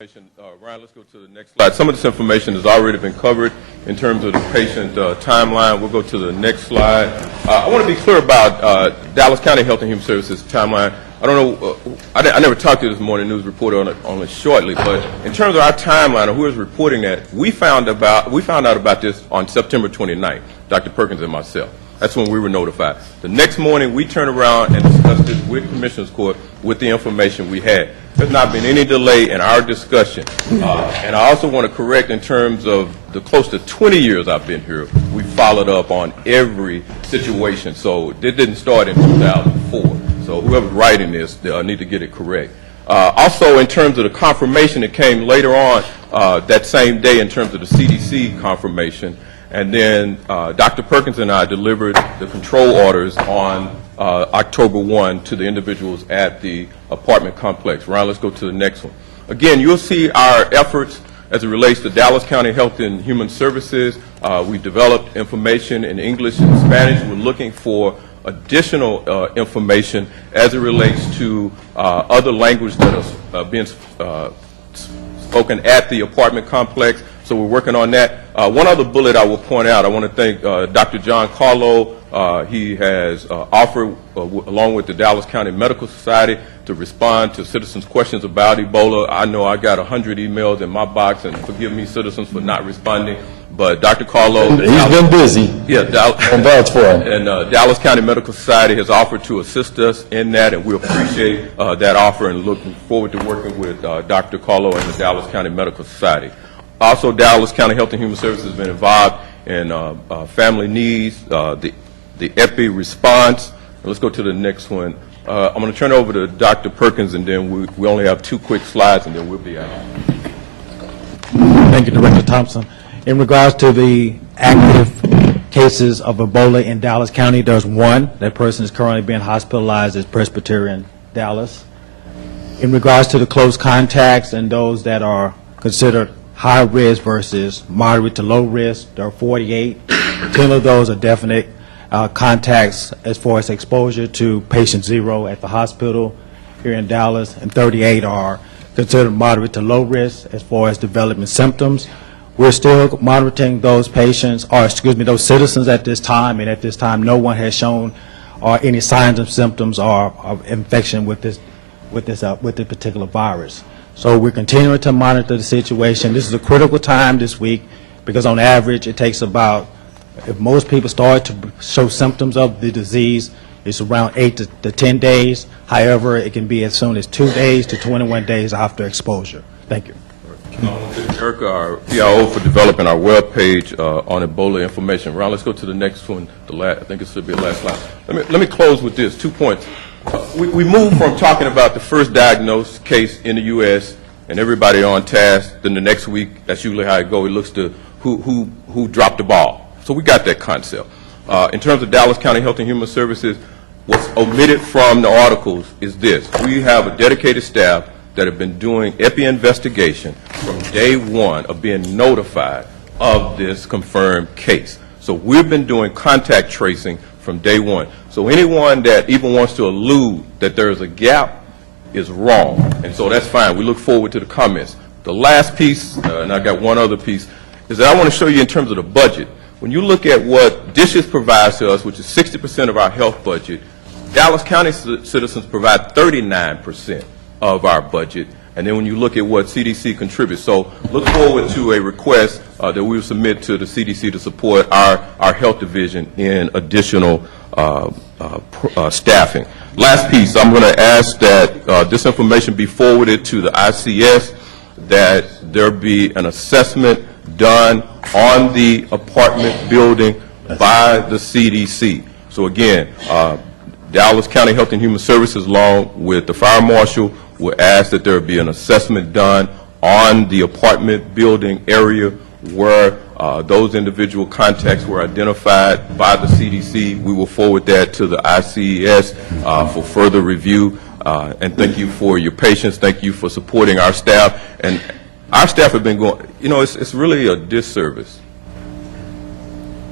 Ryan, let's go to the next slide. Some of this information has already been covered in terms of the patient timeline. We'll go to the next slide. I want to be clear about Dallas County Health and Human Services timeline. I don't know, I never talked to this morning news reporter on it shortly, but in terms of our timeline or who is reporting that, we found out about this on September 29th, Dr. Perkins and myself. That's when we were notified. The next morning, we turned around and discussed this with Commissioners Court with the information we had. There's not been any delay in our discussion. And I also want to correct in terms of the close to 20 years I've been here, we followed up on every situation. So it didn't start in 2004. So whoever's writing this, they'll need to get it correct. Also, in terms of the confirmation that came later on that same day in terms of the CDC confirmation, and then Dr. Perkins and I delivered the control orders on October 1 to the individuals at the apartment complex. Ron, let's go to the next one. Again, you'll see our efforts as it relates to Dallas County Health and Human Services. We've developed information in English and Spanish. We're looking for additional information as it relates to other languages that are being spoken at the apartment complex. So we're working on that. One other bullet I will point out, I want to thank Dr. John Carlo. He has offered, along with the Dallas County Medical Society, to respond to citizens' questions about Ebola. I know I got 100 emails in my box, and forgive me, citizens, for not responding. But Dr. Carlo, he's been busy. Yeah, that's for him. And Dallas County Medical Society has offered to assist us in that, and we appreciate that offer and looking forward to working with Dr. Carlo and the Dallas County Medical Society. Also, Dallas County Health and Human Services has been involved in family needs, the EPI response. Let's go to the next one. I'm going to turn it over to Dr. Perkins, and then we only have 2 quick slides, and then we'll be out. Thank you, Director Thompson. In regards to the active cases of Ebola in Dallas County, there's one. That person is currently being hospitalized at Presbyterian Dallas. In regards to the close contacts and those that are considered high risk versus moderate to low risk, there are 48. 10 of those are definite contacts as far as exposure to patient 0 at the hospital here in Dallas, and 38 are considered moderate to low risk as far as developing symptoms. We're still monitoring those patients, or excuse me, those citizens at this time, and at this time no one has shown any signs of symptoms or of infection with this particular virus. So we're continuing to monitor the situation. This is a critical time this week because on average it takes about, if most people start to show symptoms of the disease, it's around 8 to 10 days. However, it can be as soon as 2 days to 21 days after exposure. Thank you. I want to thank Erica, our PIO, for developing our webpage on Ebola information. Ron, let's go to the next one. I think it should be the last slide. Let me close with this, 2 points. We moved from talking about the first diagnosed case in the U.S. and everybody on task, then the next week, that's usually how it goes. It looks to who dropped the ball. So we got that concept. In terms of Dallas County Health and Human Services, what's omitted from the articles is this. We have a dedicated staff that have been doing EPI investigation from day one of being notified of this confirmed case. So we've been doing contact tracing from day one. So anyone that even wants to allude that there is a gap is wrong. And so that's fine. We look forward to the comments. The last piece, and I got one other piece, is that I want to show you in terms of the budget. When you look at what DSHS provides to us, which is 60% of our health budget, Dallas County citizens provide 39% of our budget. And then when you look at what CDC contributes, so look forward to a request that we will submit to the CDC to support our health division in additional staffing. Last piece, I'm going to ask that this information be forwarded to the ICS, that there be an assessment done on the apartment building by the CDC. So again, Dallas County Health and Human Services, along with the fire marshal, will ask that there be an assessment done on the apartment building area where those individual contacts were identified by the CDC. We will forward that to the ICES for further review. And thank you for your patience. Thank you for supporting our staff. And our staff have been going, you know, it's really a disservice.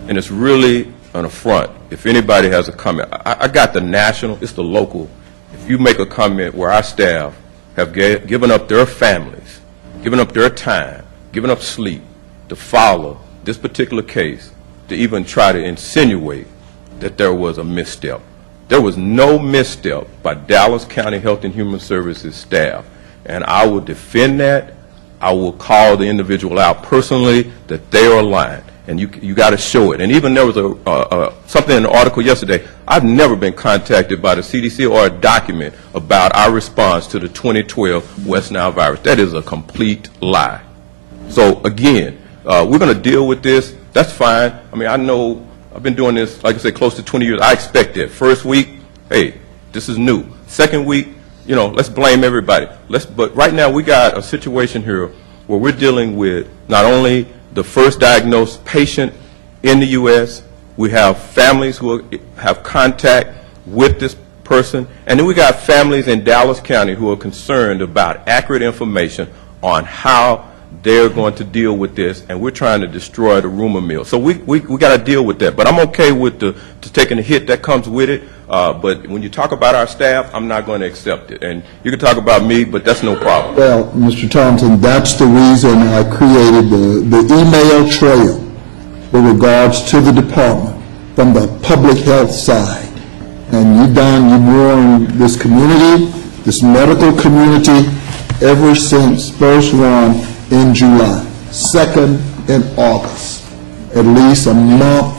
And it's really an affront. If anybody has a comment, I got the national, it's the local. If you make a comment where our staff have given up their families giving up their time, giving up sleep to follow this particular case, to even try to insinuate that there was a misstep. There was no misstep by Dallas County Health and Human Services staff, and I will defend that. I will call the individual out personally that they are lying, and you got to show it. And even there was something in the article yesterday. I've never been contacted by the CDC or a document about our response to the 2012 West Nile virus. That is a complete lie. So again, we're going to deal with this. That's fine. I mean, I know I've been doing this, like I said, close to 20 years. I expect that. First week, hey, this is new. Second week, you know, let's blame everybody. But right now we got a situation here where we're dealing with not only the first diagnosed patient in the U.S., we have families who have contact with this person, and then we got families in Dallas County who are concerned about accurate information on how they're going to deal with this, and we're trying to destroy the rumor mill. So we got to deal with that. But I'm okay with taking the hit that comes with it. But when you talk about our staff, I'm not going to accept it. And you can talk about me, but that's no problem. Well, Mr. Thompson, that's the reason I created the email trail with regards to the department from the public health side. And you've warned this community, this medical community, ever since first one in July, second in August, at least a month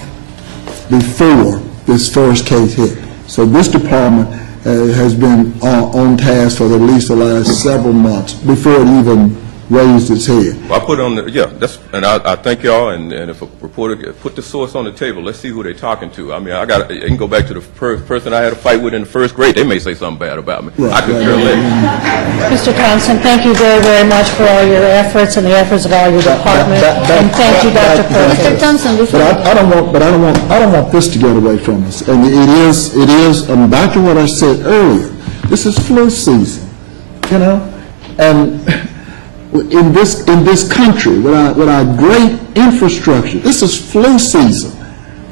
before this first case hit. So this department has been on task for at least the last several months before it even raised its head. Well, I put it on the, and I thank y'all, and if a reporter put the source on the table, let's see who they're talking to. I mean, I can go back to the person I had a fight with in the first grade. They may say something bad about me. I could care less. Mr. Thompson, thank you very, very much for all your efforts and the efforts of all your department. And thank you, Dr. Perkins. Mr. Thompson, before... I don't want this to get away from us. And it is, back to what I said earlier, this is flu season, you know? And in this country, with our great infrastructure, this is flu season.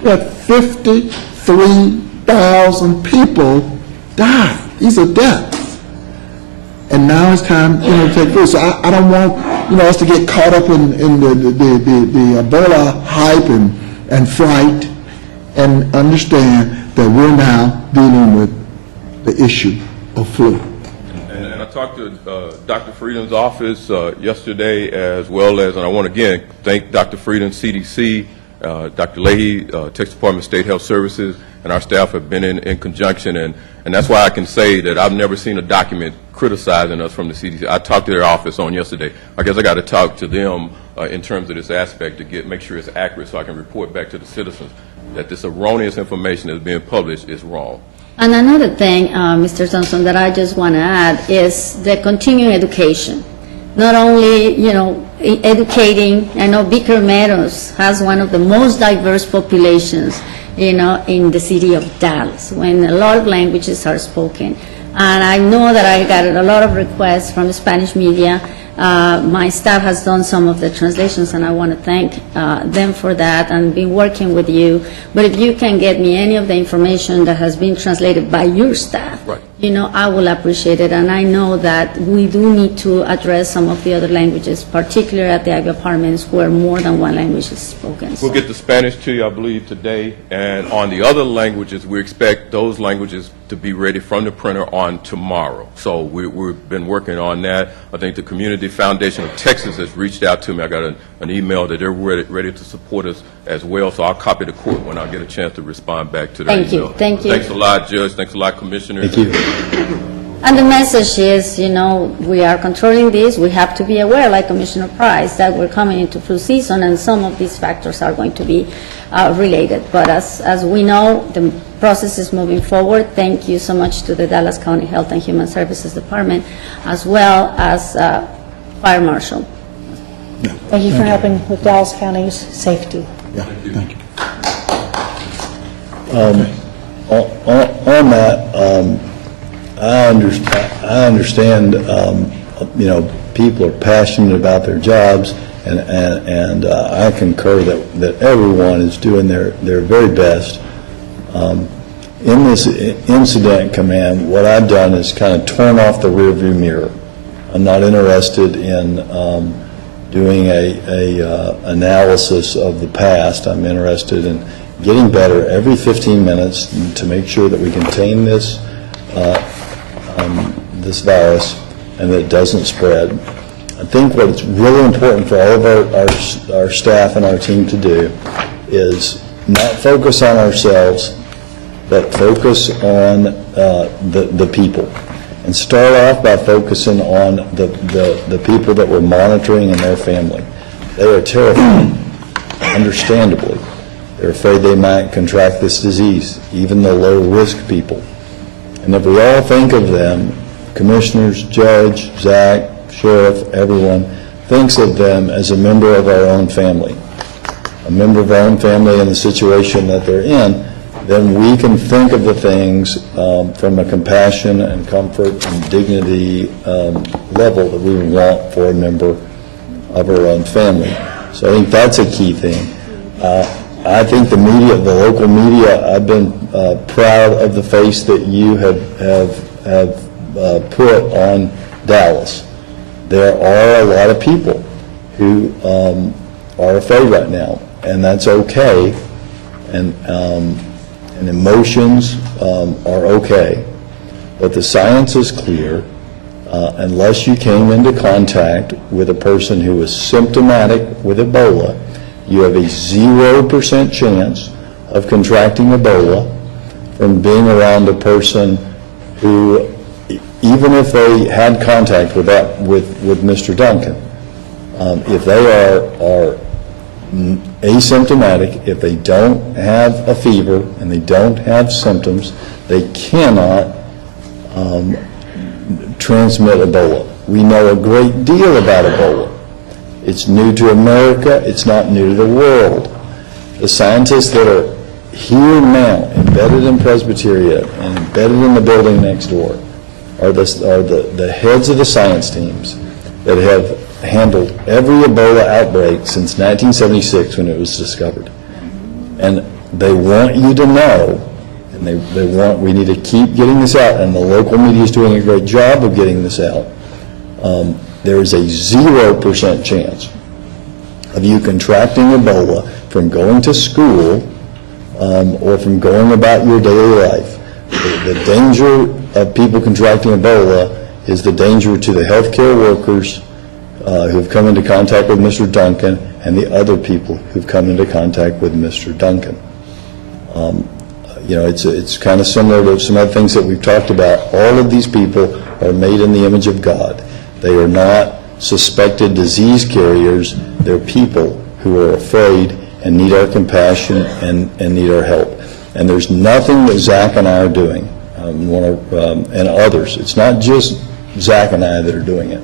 We had 53,000 people die. These are deaths. And now it's time, to take flu. So I don't want, us to get caught up in the Ebola hype and fright, and understand that we're now dealing with the issue of flu. I talked to Dr. Freedom's office yesterday, as well as, and I want to again thank Dr. Freedom, CDC, Dr. Leahy, Texas Department of State Health Services, and our staff have been in conjunction, and that's why I can say that I've never seen a document criticizing us from the CDC. I talked to their office on yesterday. I guess I got to talk to them in terms of this aspect to make sure it's accurate, so I can report back to the citizens that this erroneous information that's being published is wrong. And another thing, Mr. Thompson, that I just want to add is the continuing education. Not only, educating, I know Beaker Meadows has one of the most diverse populations, in the city of Dallas, when a lot of languages are spoken. And I know that I got a lot of requests from the Spanish media. My staff has done some of the translations, and I want to thank them for that and been working with you. But if you can get me any of the information that has been translated by your staff, right, I will appreciate it. And I know that we do need to address some of the other languages, particularly at the apartments where more than one language is spoken. We'll get the Spanish to you, I believe, today. And on the other languages, we expect those languages to be ready from the printer on tomorrow. So we've been working on that. I think the Community Foundation of Texas has reached out to me. I got an email that they're ready to support us as well. So I'll copy the court when I get a chance to respond back to their email. Thank you. Thanks a lot, Judge. Thanks a lot, Commissioner. Thank you. And the message is, we are controlling this. We have to be aware, like Commissioner Price, that we're coming into flu season, and some of these factors are going to be related. But as we know, the process is moving forward. Thank you so much to the Dallas County Health and Human Services Department, as well as Fire Marshal. Thank you for helping with Dallas County's safety. Yeah, thank you. On that, I understand, people are passionate about their jobs, and I concur that everyone is doing their very best. In this incident command, what I've done is kind of torn off the rearview mirror. I'm not interested in doing a analysis of the past. I'm interested in getting better every 15 minutes to make sure that we contain this this virus and that it doesn't spread. I think what's really important for all of our staff and our team to do is not focus on ourselves, but focus on the people. And start off by focusing on the people that we're monitoring and their family. They are terrified, understandably. They're afraid they might contract this disease, even the low-risk people. And if we all think of them, commissioners, judge, Zach, sheriff, everyone, thinks of them as a member of our own family, a member of our own family in the situation that they're in, then we can think of the things from a compassion and comfort and dignity level that we want for a member of our own family. So I think that's a key thing. I think the media, the local media, I've been proud of the face that you have put on Dallas. There are a lot of people who are afraid right now, and that's okay. And emotions are okay, but the science is clear. Unless you came into contact with a person who was symptomatic with Ebola, you have a 0% chance of contracting Ebola from being around a person who, even if they had contact with Mr. Duncan, if they are asymptomatic, if they don't have a fever and they don't have symptoms, they cannot transmit Ebola. We know a great deal about Ebola. It's new to America. It's not new to the world. The scientists that are here now, embedded in Presbyterian and embedded in the building next door, are the heads of the science teams that have handled every Ebola outbreak since 1976 when it was discovered. And they want you to know, and we need to keep getting this out, and the local media is doing a great job of getting this out. There is a 0% chance of you contracting Ebola from going to school or from going about your daily life. The danger of people contracting Ebola is the danger to the healthcare workers who've come into contact with Mr. Duncan and the other people who've come into contact with Mr. Duncan. It's kind of similar to some other things that we've talked about. All of these people are made in the image of God. They are not suspected disease carriers. They're people who are afraid and need our compassion and need our help. And there's nothing that Zach and I are doing, and others. It's not just Zach and I that are doing it.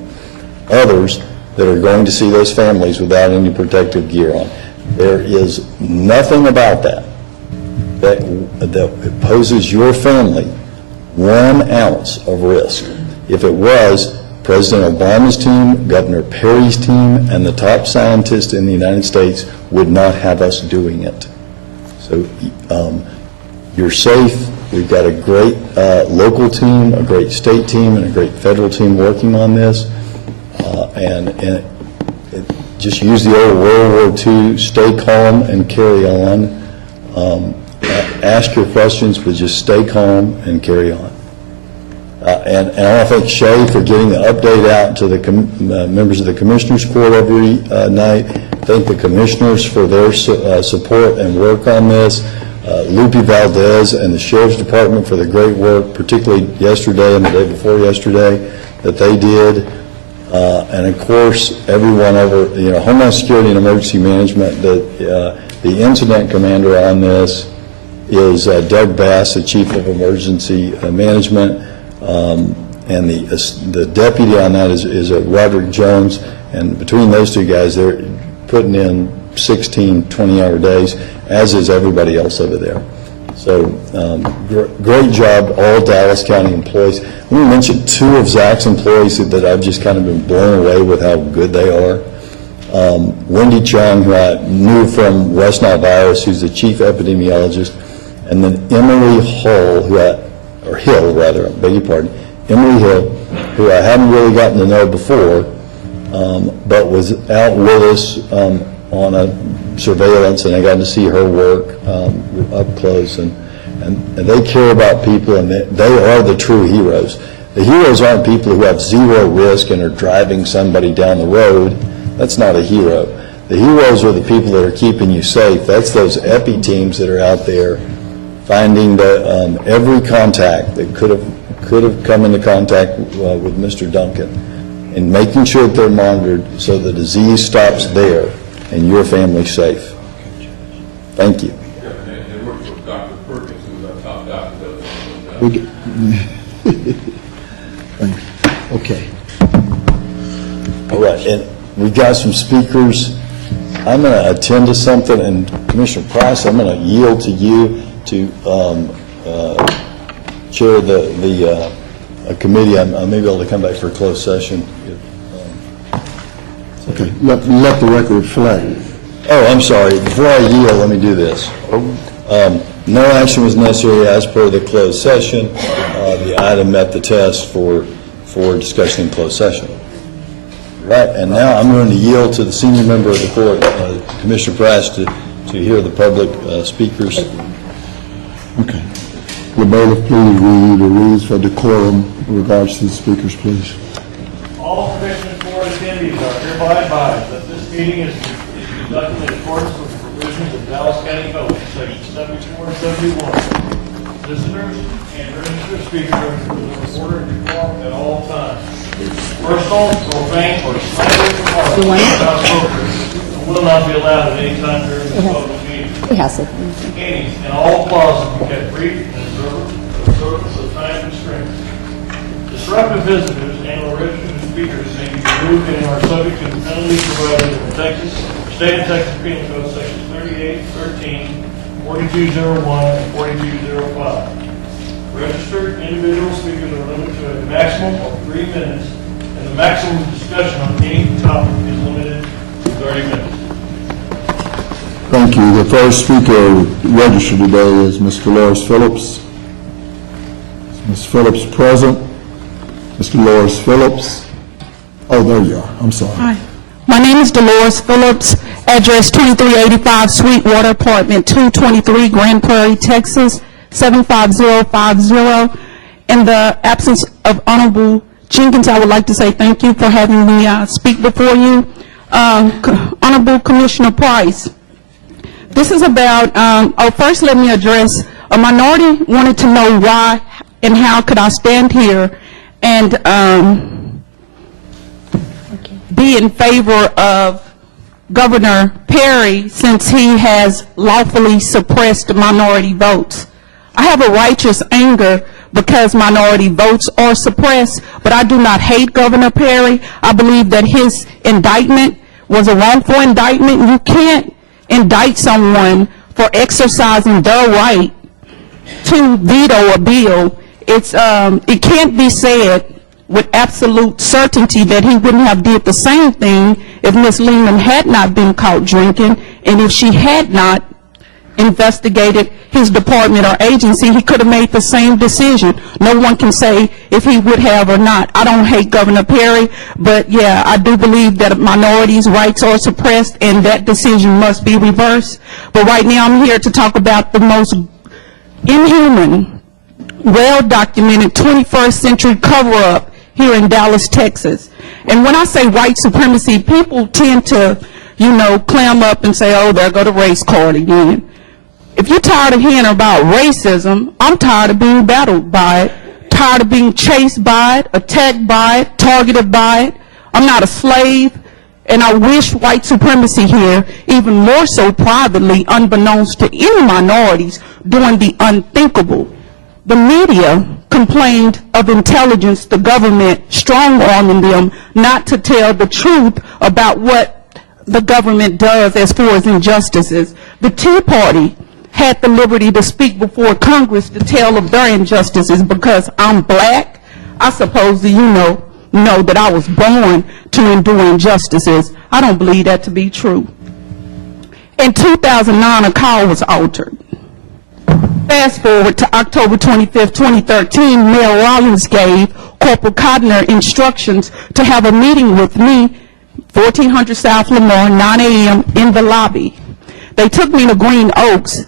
Others that are going to see those families without any protective gear on. There is nothing about that poses your family 1 ounce of risk. If it was, President Obama's team, Governor Perry's team, and the top scientists in the United States would not have us doing it. So you're safe. We've got a great local team, a great state team, and a great federal team working on this. Just use the old World War II, stay calm and carry on. Ask your questions, but just stay calm and carry on. And I want to thank Shay for getting the update out to the members of the Commissioners Court every night. Thank the commissioners for their support and work on this. Lupe Valdez and the Sheriff's Department for the great work, particularly yesterday and the day before yesterday, that they did. And of course, everyone over, Homeland Security and Emergency Management, the incident commander on this is Doug Bass, the Chief of Emergency Management, and the deputy on that is Roderick Jones, and between those two guys, they're putting in 16, 20-hour days, as is everybody else over there. So great job, all Dallas County employees. Let me mention 2 of Zach's employees that I've just kind of been blown away with how good they are. Wendy Chung, who I knew from West Nile virus, who's the chief epidemiologist, and then Emily Hill, Emory Hill, who I hadn't really gotten to know before, but was out with us on a surveillance, and I got to see her work up close, and they care about people, and they are the true heroes. The heroes aren't people who have zero risk and are driving somebody down the road. That's not a hero. The heroes are the people that are keeping you safe. That's those EPI teams that are out there finding every contact that could have come into contact with Mr. Duncan, and making sure that they're monitored so the disease stops there and your family's safe. Thank you. They work for Dr. Perkins, who's our top doctor. Okay. All right, and we've got some speakers. I'm going to attend to something, and Commissioner Price, I'm going to yield to you to chair the committee. I may be able to come back for a closed session. Okay, let the record reflect. Oh, I'm sorry. Before I yield, let me do this. No action was necessary as per the closed session. The item met the test for discussion in closed session. Right, and now I'm going to yield to the senior member of the court, Commissioner Price, to hear the public speakers. Okay. The bailiff, please read the rules for decorum in regards to the speakers, please. All Commissioners Board attendees are hereby advised that this meeting is conducted in accordance with the provisions of Dallas County Code, Section 74 and 71. Visitors and registered speakers are ordered to perform at all times. Personal, profane, or slanderous remarks without appropriate will not be allowed at any time during the public meeting. Any and all clauses be kept brief and observance of time constraints. Disruptive visitors and/or registered speakers may be removed and are subject to the penalties provided in the State of Texas Penal Code Sections 38, 13, 4201, and 4205. Registered individual speakers are limited to a maximum of 3 minutes, and the maximum discussion on any topic is limited to 30 minutes. Thank you. The first speaker registered today is Ms. Dolores Phillips. Is Ms. Phillips present? Mr. Dolores Phillips? Oh, there you are. I'm sorry. Hi. My name is Dolores Phillips, address 2385 Sweetwater, apartment 223, Grand Prairie, Texas, 75050. In the absence of Honorable Jenkins, I would like to say thank you for having me speak before you. Honorable Commissioner Price, this is about, first let me address, a minority wanted to know why and how could I stand here and be in favor of Governor Perry since he has lawfully suppressed minority votes. I have a righteous anger because minority votes are suppressed, but I do not hate Governor Perry. I believe that his indictment was a wrongful indictment. You can't indict someone for exercising their right to veto a bill. It can't be said with absolute certainty that he wouldn't have did the same thing if Ms. Lehman had not been caught drinking, and if she had not investigated his department or agency, he could have made the same decision. No one can say if he would have or not. I don't hate Governor Perry, but yeah, I do believe that minorities' rights are suppressed and that decision must be reversed. But right now I'm here to talk about the most inhuman, well-documented 21st century cover-up here in Dallas, Texas. And when I say white supremacy, people tend to, clam up and say, oh, there go the race card again. If you're tired of hearing about racism, I'm tired of being battled by it, tired of being chased by it, attacked by it, targeted by it. I'm not a slave, and I wish white supremacy here, even more so privately, unbeknownst to any minorities, doing the unthinkable. The media complained of intelligence, the government strong-arming them not to tell the truth about what the government does as far as injustices. The Tea Party had the liberty to speak before Congress to tell of their injustices because I'm black. I suppose that you know that I was born to endure injustices. I don't believe that to be true. In 2009, a call was altered. fast forward to October 25th, 2013, Mayor Rollins gave Corporal Codner instructions to have a meeting with me, 1400 South Lamar, 9 a.m. in the lobby. They took me to Green Oaks.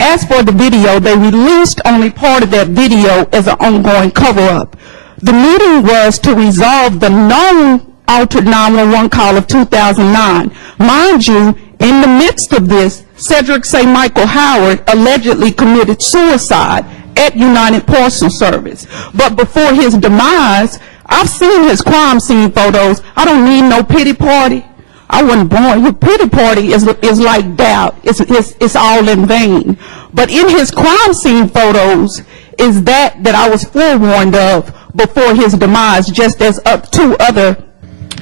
As for the video, they released only part of that video as an ongoing cover-up. The meeting was to resolve the known altered 911 call of 2009. Mind you, in the midst of this, Cedric St. Michael Howard allegedly committed suicide at United Parcel Service. But before his demise, I've seen his crime scene photos. I don't need no pity party. I wasn't born. Your pity party is like doubt. It's all in vain. But in his crime scene photos is that I was forewarned of before his demise, just as two other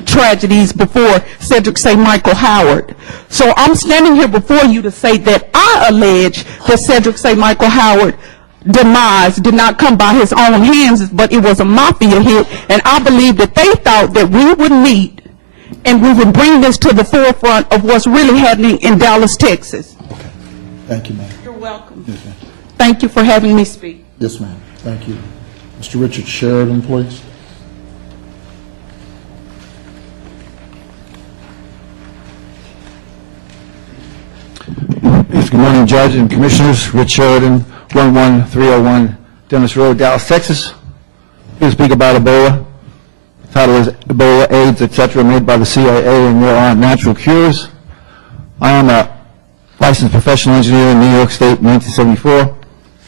tragedies before Cedric St. Michael Howard. So I'm standing here before you to say that I allege that Cedric St. Michael Howard demise did not come by his own hands, but it was a mafia hit, and I believe that they thought that we would meet and we would bring this to the forefront of what's really happening in Dallas, Texas. Thank you, ma'am. You're welcome. Yes, ma'am. Thank you for having me speak. Yes, ma'am. Thank you. Mr. Richard Sheridan, please. Yes, good morning, Judge and Commissioners. Rich Sheridan, 11301 Dennis Road, Dallas, Texas. Here to speak about Ebola. The title is Ebola, AIDS, etc., made by the CIA, and there aren't natural cures. I am a licensed professional engineer in New York State in 1974.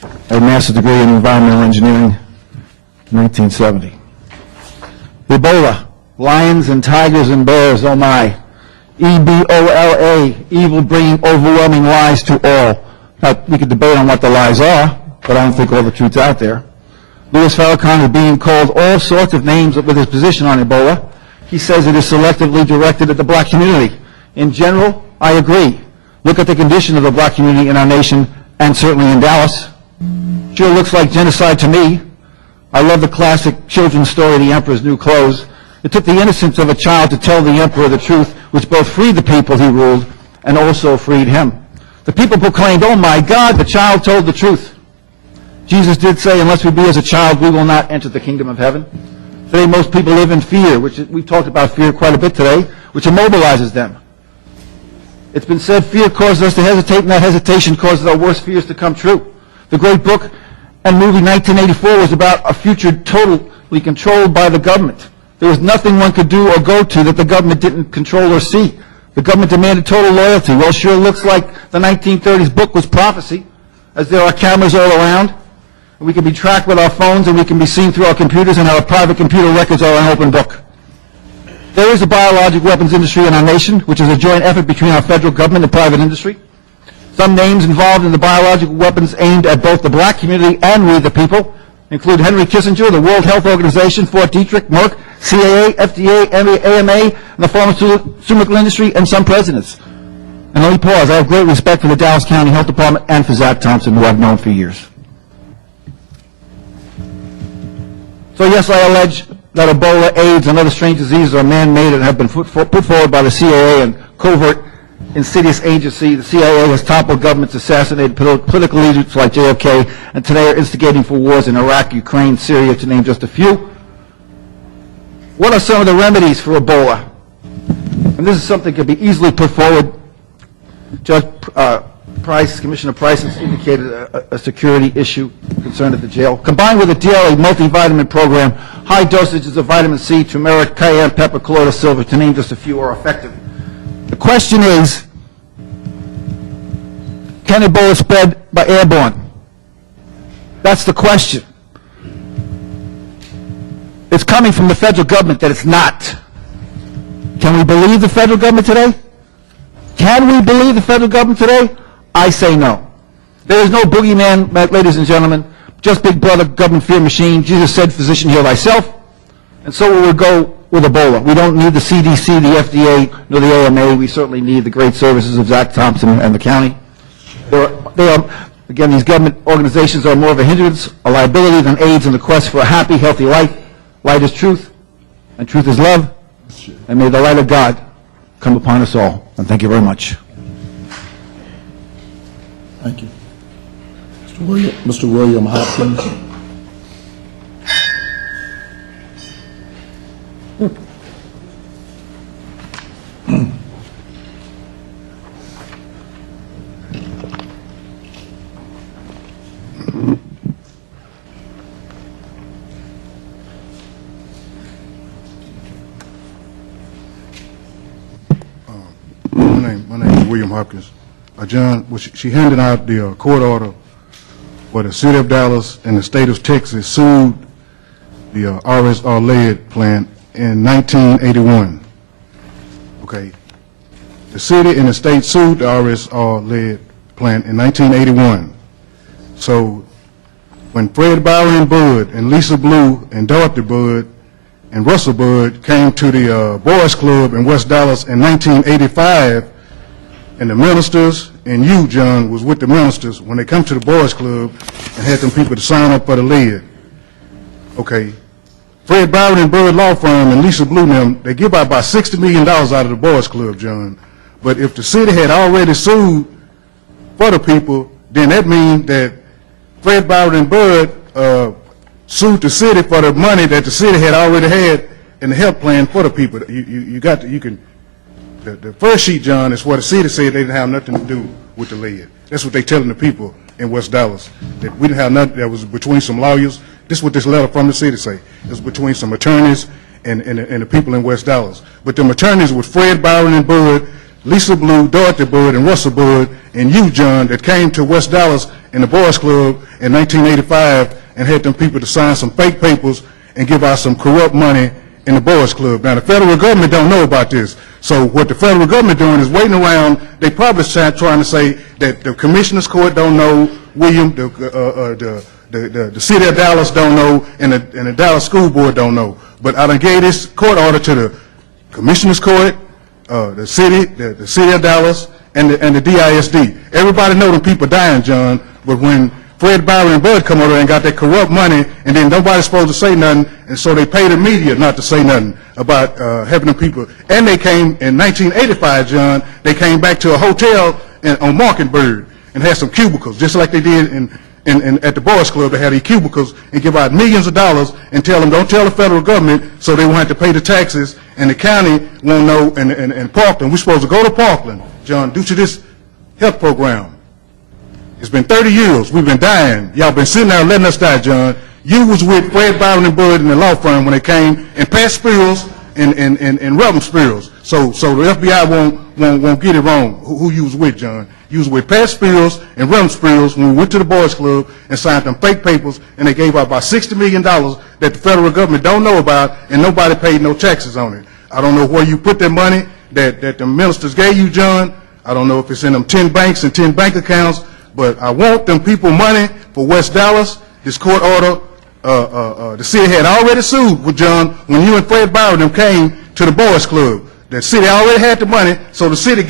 I had a master's degree in environmental engineering in 1970. Ebola, lions and tigers and bears, oh my. EBOLA, evil bringing overwhelming lies to all. Now, we could debate on what the lies are, but I don't think all the truth's out there. Louis Farrakhan is being called all sorts of names with his position on Ebola. He says it is selectively directed at the black community. In general, I agree. Look at the condition of the black community in our nation, and certainly in Dallas. Sure looks like genocide to me. I love the classic children's story, The Emperor's New Clothes. It took the innocence of a child to tell the emperor the truth, which both freed the people he ruled and also freed him. The people proclaimed, oh my God, the child told the truth. Jesus did say, unless we be as a child, we will not enter the kingdom of heaven. Today, most people live in fear, which we've talked about fear quite a bit today, which immobilizes them. It's been said fear causes us to hesitate, and that hesitation causes our worst fears to come true. The great book and movie 1984 was about a future totally controlled by the government. There was nothing one could do or go to that the government didn't control or see. The government demanded total loyalty. Well, sure looks like the 1930s book was prophecy, as there are cameras all around. We can be tracked with our phones, and we can be seen through our computers, and our private computer records are an open book. There is a biological weapons industry in our nation, which is a joint effort between our federal government and private industry. Some names involved in the biological weapons aimed at both the black community and we the people include Henry Kissinger, the World Health Organization, Fort Detrick, Merck, CAA, FDA, AMA, and the pharmaceutical industry, and some presidents. And let me pause. I have great respect for the Dallas County Health Department and for Zach Thompson, who I've known for years. So yes, I allege that Ebola, AIDS, and other strange diseases are man-made and have been put forward by the CIA and covert, insidious agency. The CIA has toppled governments, assassinated political leaders like JFK, and today are instigating for wars in Iraq, Ukraine, Syria, to name just a few. What are some of the remedies for Ebola? And this is something that can be easily put forward. Judge Price, Commissioner Price has indicated a security issue concerned at the jail. Combined with a DLA multivitamin program, high dosages of vitamin C, turmeric, cayenne pepper, colloidal silver, to name just a few, are effective. The question is, can Ebola spread by airborne? That's the question. It's coming from the federal government that it's not. Can we believe the federal government today? Can we believe the federal government today? I say no. There is no boogeyman, ladies and gentlemen, just big brother government fear machine. Jesus said, physician, heal thyself. And so we will go with Ebola. We don't need the CDC, the FDA, nor the AMA. We certainly need the great services of Zach Thompson and the county. Again, these government organizations are more of a hindrance, a liability than aids in the quest for a happy, healthy life. Light is truth, and truth is love. And may the light of God come upon us all. And thank you very much. Thank you. Mr. William Hopkins. My name is William Hopkins. John, she handed out the court order where the city of Dallas and the state of Texas sued the RSR lead plant in 1981. Okay. The city and the state sued the RSR lead plant in 1981. So when Fred Byron Budd and Lisa Blue and Dorothy Budd and Russell Budd came to the Boys Club in West Dallas in 1985, and the ministers and you, John, was with the ministers when they come to the Boys Club and had them people to sign up for the lead. Okay. Fred Byron and Budd Law Firm and Lisa Blue and them, they give out about $60 million out of the Boys Club, John. But if the city had already sued for the people, then that means that Fred Byron and Budd sued the city for the money that the city had already had in the health plan for the people. The first sheet, John, is where the city said they didn't have nothing to do with the lead. That's what they're telling the people in West Dallas, that we didn't have nothing. That was between some lawyers. This is what this letter from the city say. It was between some attorneys and the people in West Dallas. But the attorneys were Fred Byron and Budd, Lisa Blue, Dorothy Budd, and Russell Budd, and you, John, that came to West Dallas in the Boys Club in 1985 and had them people to sign some fake papers and give out some corrupt money in the Boys Club. Now, the federal government don't know about this. So what the federal government doing is waiting around. They probably trying to say that the commissioner's court don't know, William, the city of Dallas don't know, and the Dallas school board don't know. But I done gave this court order to the commissioner's court, the city of Dallas, and the DISD. Everybody know them people dying, John. But when Fred Byron and Budd come over and got that corrupt money, and then nobody's supposed to say nothing, and so they paid the media not to say nothing about having them people. And they came in 1985, John, they came back to a hotel on Mockingbird and had some cubicles, just like they did at the Boys Club. They had these cubicles and give out millions of dollars and tell them, don't tell the federal government, so they won't have to pay the taxes, and the county won't know, and Parkland, we're supposed to go to Parkland, John, due to this health program. It's been 30 years. We've been dying. Y'all been sitting there letting us die, John. You was with Fred Byron and Budd in the law firm when they came, and Pat Spills and Reverend Spills. So the FBI won't get it wrong who you was with, John. You was with Pat Spills and Reverend Spills when we went to the Boys Club and signed them fake papers, and they gave out about $60 million that the federal government don't know about, and nobody paid no taxes on it. I don't know where you put that money that the ministers gave you, John. I don't know if it's in them 10 banks and 10 bank accounts. But I want them people money for West Dallas. This court order, the city had already sued with John when you and Fred Byron them came to the Boys Club. The city already had the money, so the city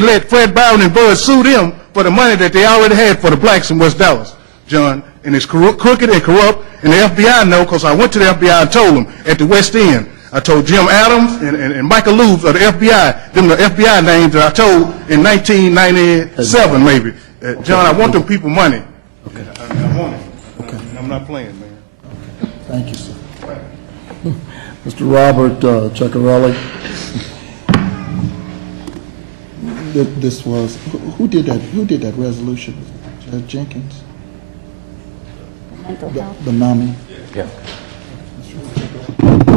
let Fred Byron and Budd sue them for the money that they already had for the blacks in West Dallas, John. And it's crooked and corrupt, and the FBI know, because I went to the FBI and told them at the West End. I told Jim Adams and Michael Louvs of the FBI, them the FBI names that I told in 1997 maybe. John, I want them people money. Okay. I want it. Okay. I'm not playing, man. Thank you, sir. Mr. Robert Ceccarelli. This was, who did that resolution? Judge Jenkins? Mental health. The NAMI? Yeah.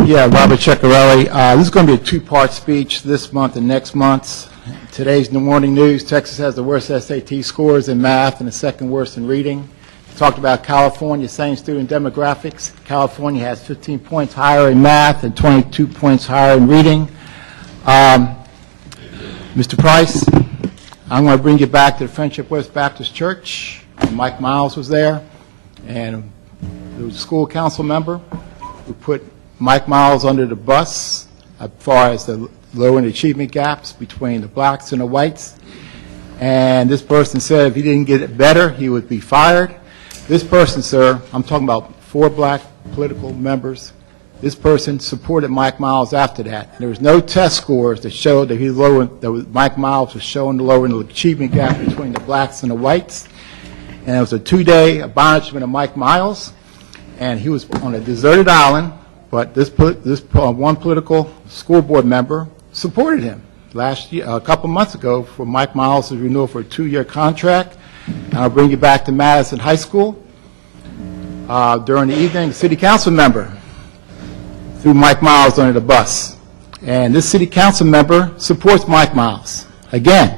Yeah, Robert Ceccarelli. This is going to be a two-part speech this month and next month. Today's in the morning news, Texas has the worst SAT scores in math and the second worst in reading. Talked about California, same student demographics. California has 15 points higher in math and 22 points higher in reading. Mr. Price, I'm going to bring you back to the Friendship West Baptist Church. Mike Miles was there, and there was a school council member who put Mike Miles under the bus as far as the lowering achievement gaps between the blacks and the whites. And this person said if he didn't get it better, he would be fired. This person, sir, I'm talking about 4 black political members, this person supported Mike Miles after that. And there was no test scores that showed that Mike Miles was showing the lowering the achievement gap between the blacks and the whites. and it was a 2-day banishment of Mike Miles, and he was on a deserted island, but this one political school board member supported him last year, a couple months ago, for Mike Miles' renewal for a 2-year contract. And I'll bring you back to Madison High School. During the evening, the city council member threw Mike Miles under the bus. And this city council member supports Mike Miles. Again,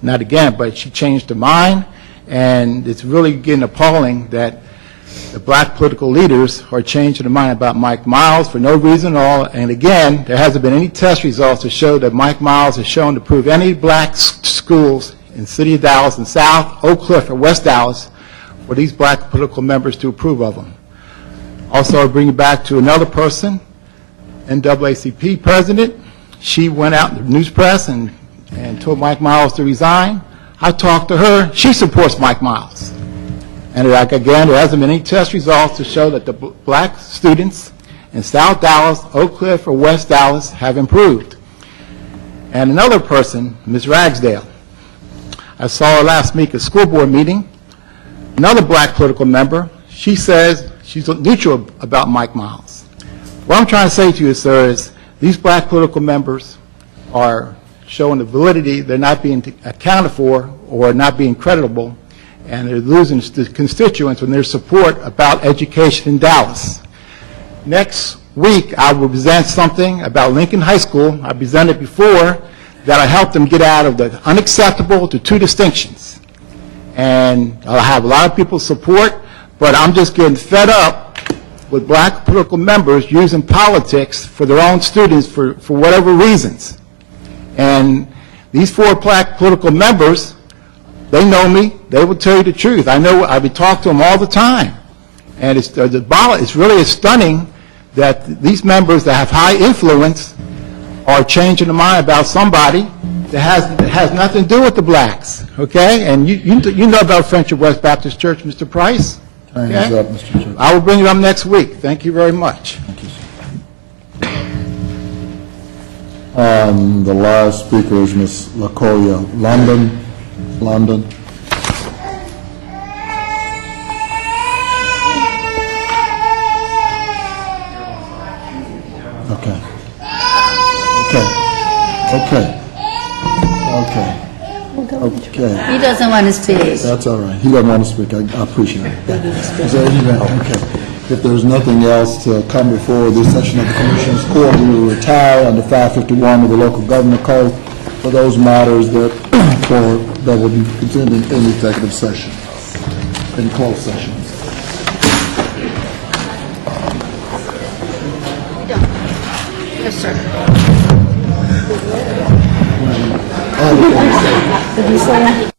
not again, but she changed her mind, and it's really getting appalling that the black political leaders are changing their mind about Mike Miles for no reason at all. And again, there hasn't been any test results to show that Mike Miles has shown to prove any black schools in the city of Dallas, in South, Oak Cliff, or West Dallas, for these black political members to approve of them. Also, I'll bring you back to another person, NAACP president. She went out in the news press and told Mike Miles to resign. I talked to her. She supports Mike Miles. And again, there hasn't been any test results to show that the black students in South Dallas, Oak Cliff, or West Dallas have improved. And another person, Ms. Ragsdale, I saw her last week at a school board meeting. Another black political member, she says she's neutral about Mike Miles. What I'm trying to say to you, sir, is these black political members are showing the validity, they're not being accounted for or not being creditable, and they're losing constituents in their support about education in Dallas. Next week, I will present something about Lincoln High School. I presented before that I helped them get out of the unacceptable to 2 distinctions. And I'll have a lot of people's support, but I'm just getting fed up with black political members using politics for their own students for whatever reasons. And these 4 black political members, they know me. They will tell you the truth. I know. I talk to them all the time. And it's really stunning that these members that have high influence are changing their mind about somebody that has nothing to do with the blacks. Okay? And you know about Friendship West Baptist Church, Mr. Price. Time is up, Mr. Chairman. I will bring it up next week. Thank you very much. Thank you, sir. The last speaker is Ms. LaCoya London. Okay. He doesn't want to speak. That's all right. He doesn't want to speak. I appreciate it. Is there anything? Okay. If there's nothing else to come before this session of the Commissioners Court, we will retire under 551 of the Local Government Code for those matters that will be considered in executive session, in closed session. Yes, sir. Did you say?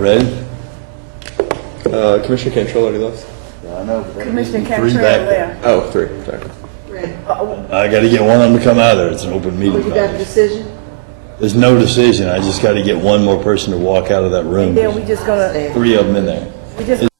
Ready? Commissioner Cantrell already left. I know. Commissioner Three Cantrell back there. left. Oh, three, sorry. I got to get one of them to come out of there. It's an open meeting. You got a decision? There's no decision. I just got to get one more person to walk out of that room. Then we just gonna, Three of them in there. we just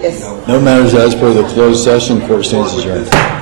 No matters as per the closed session, court stands adjourned.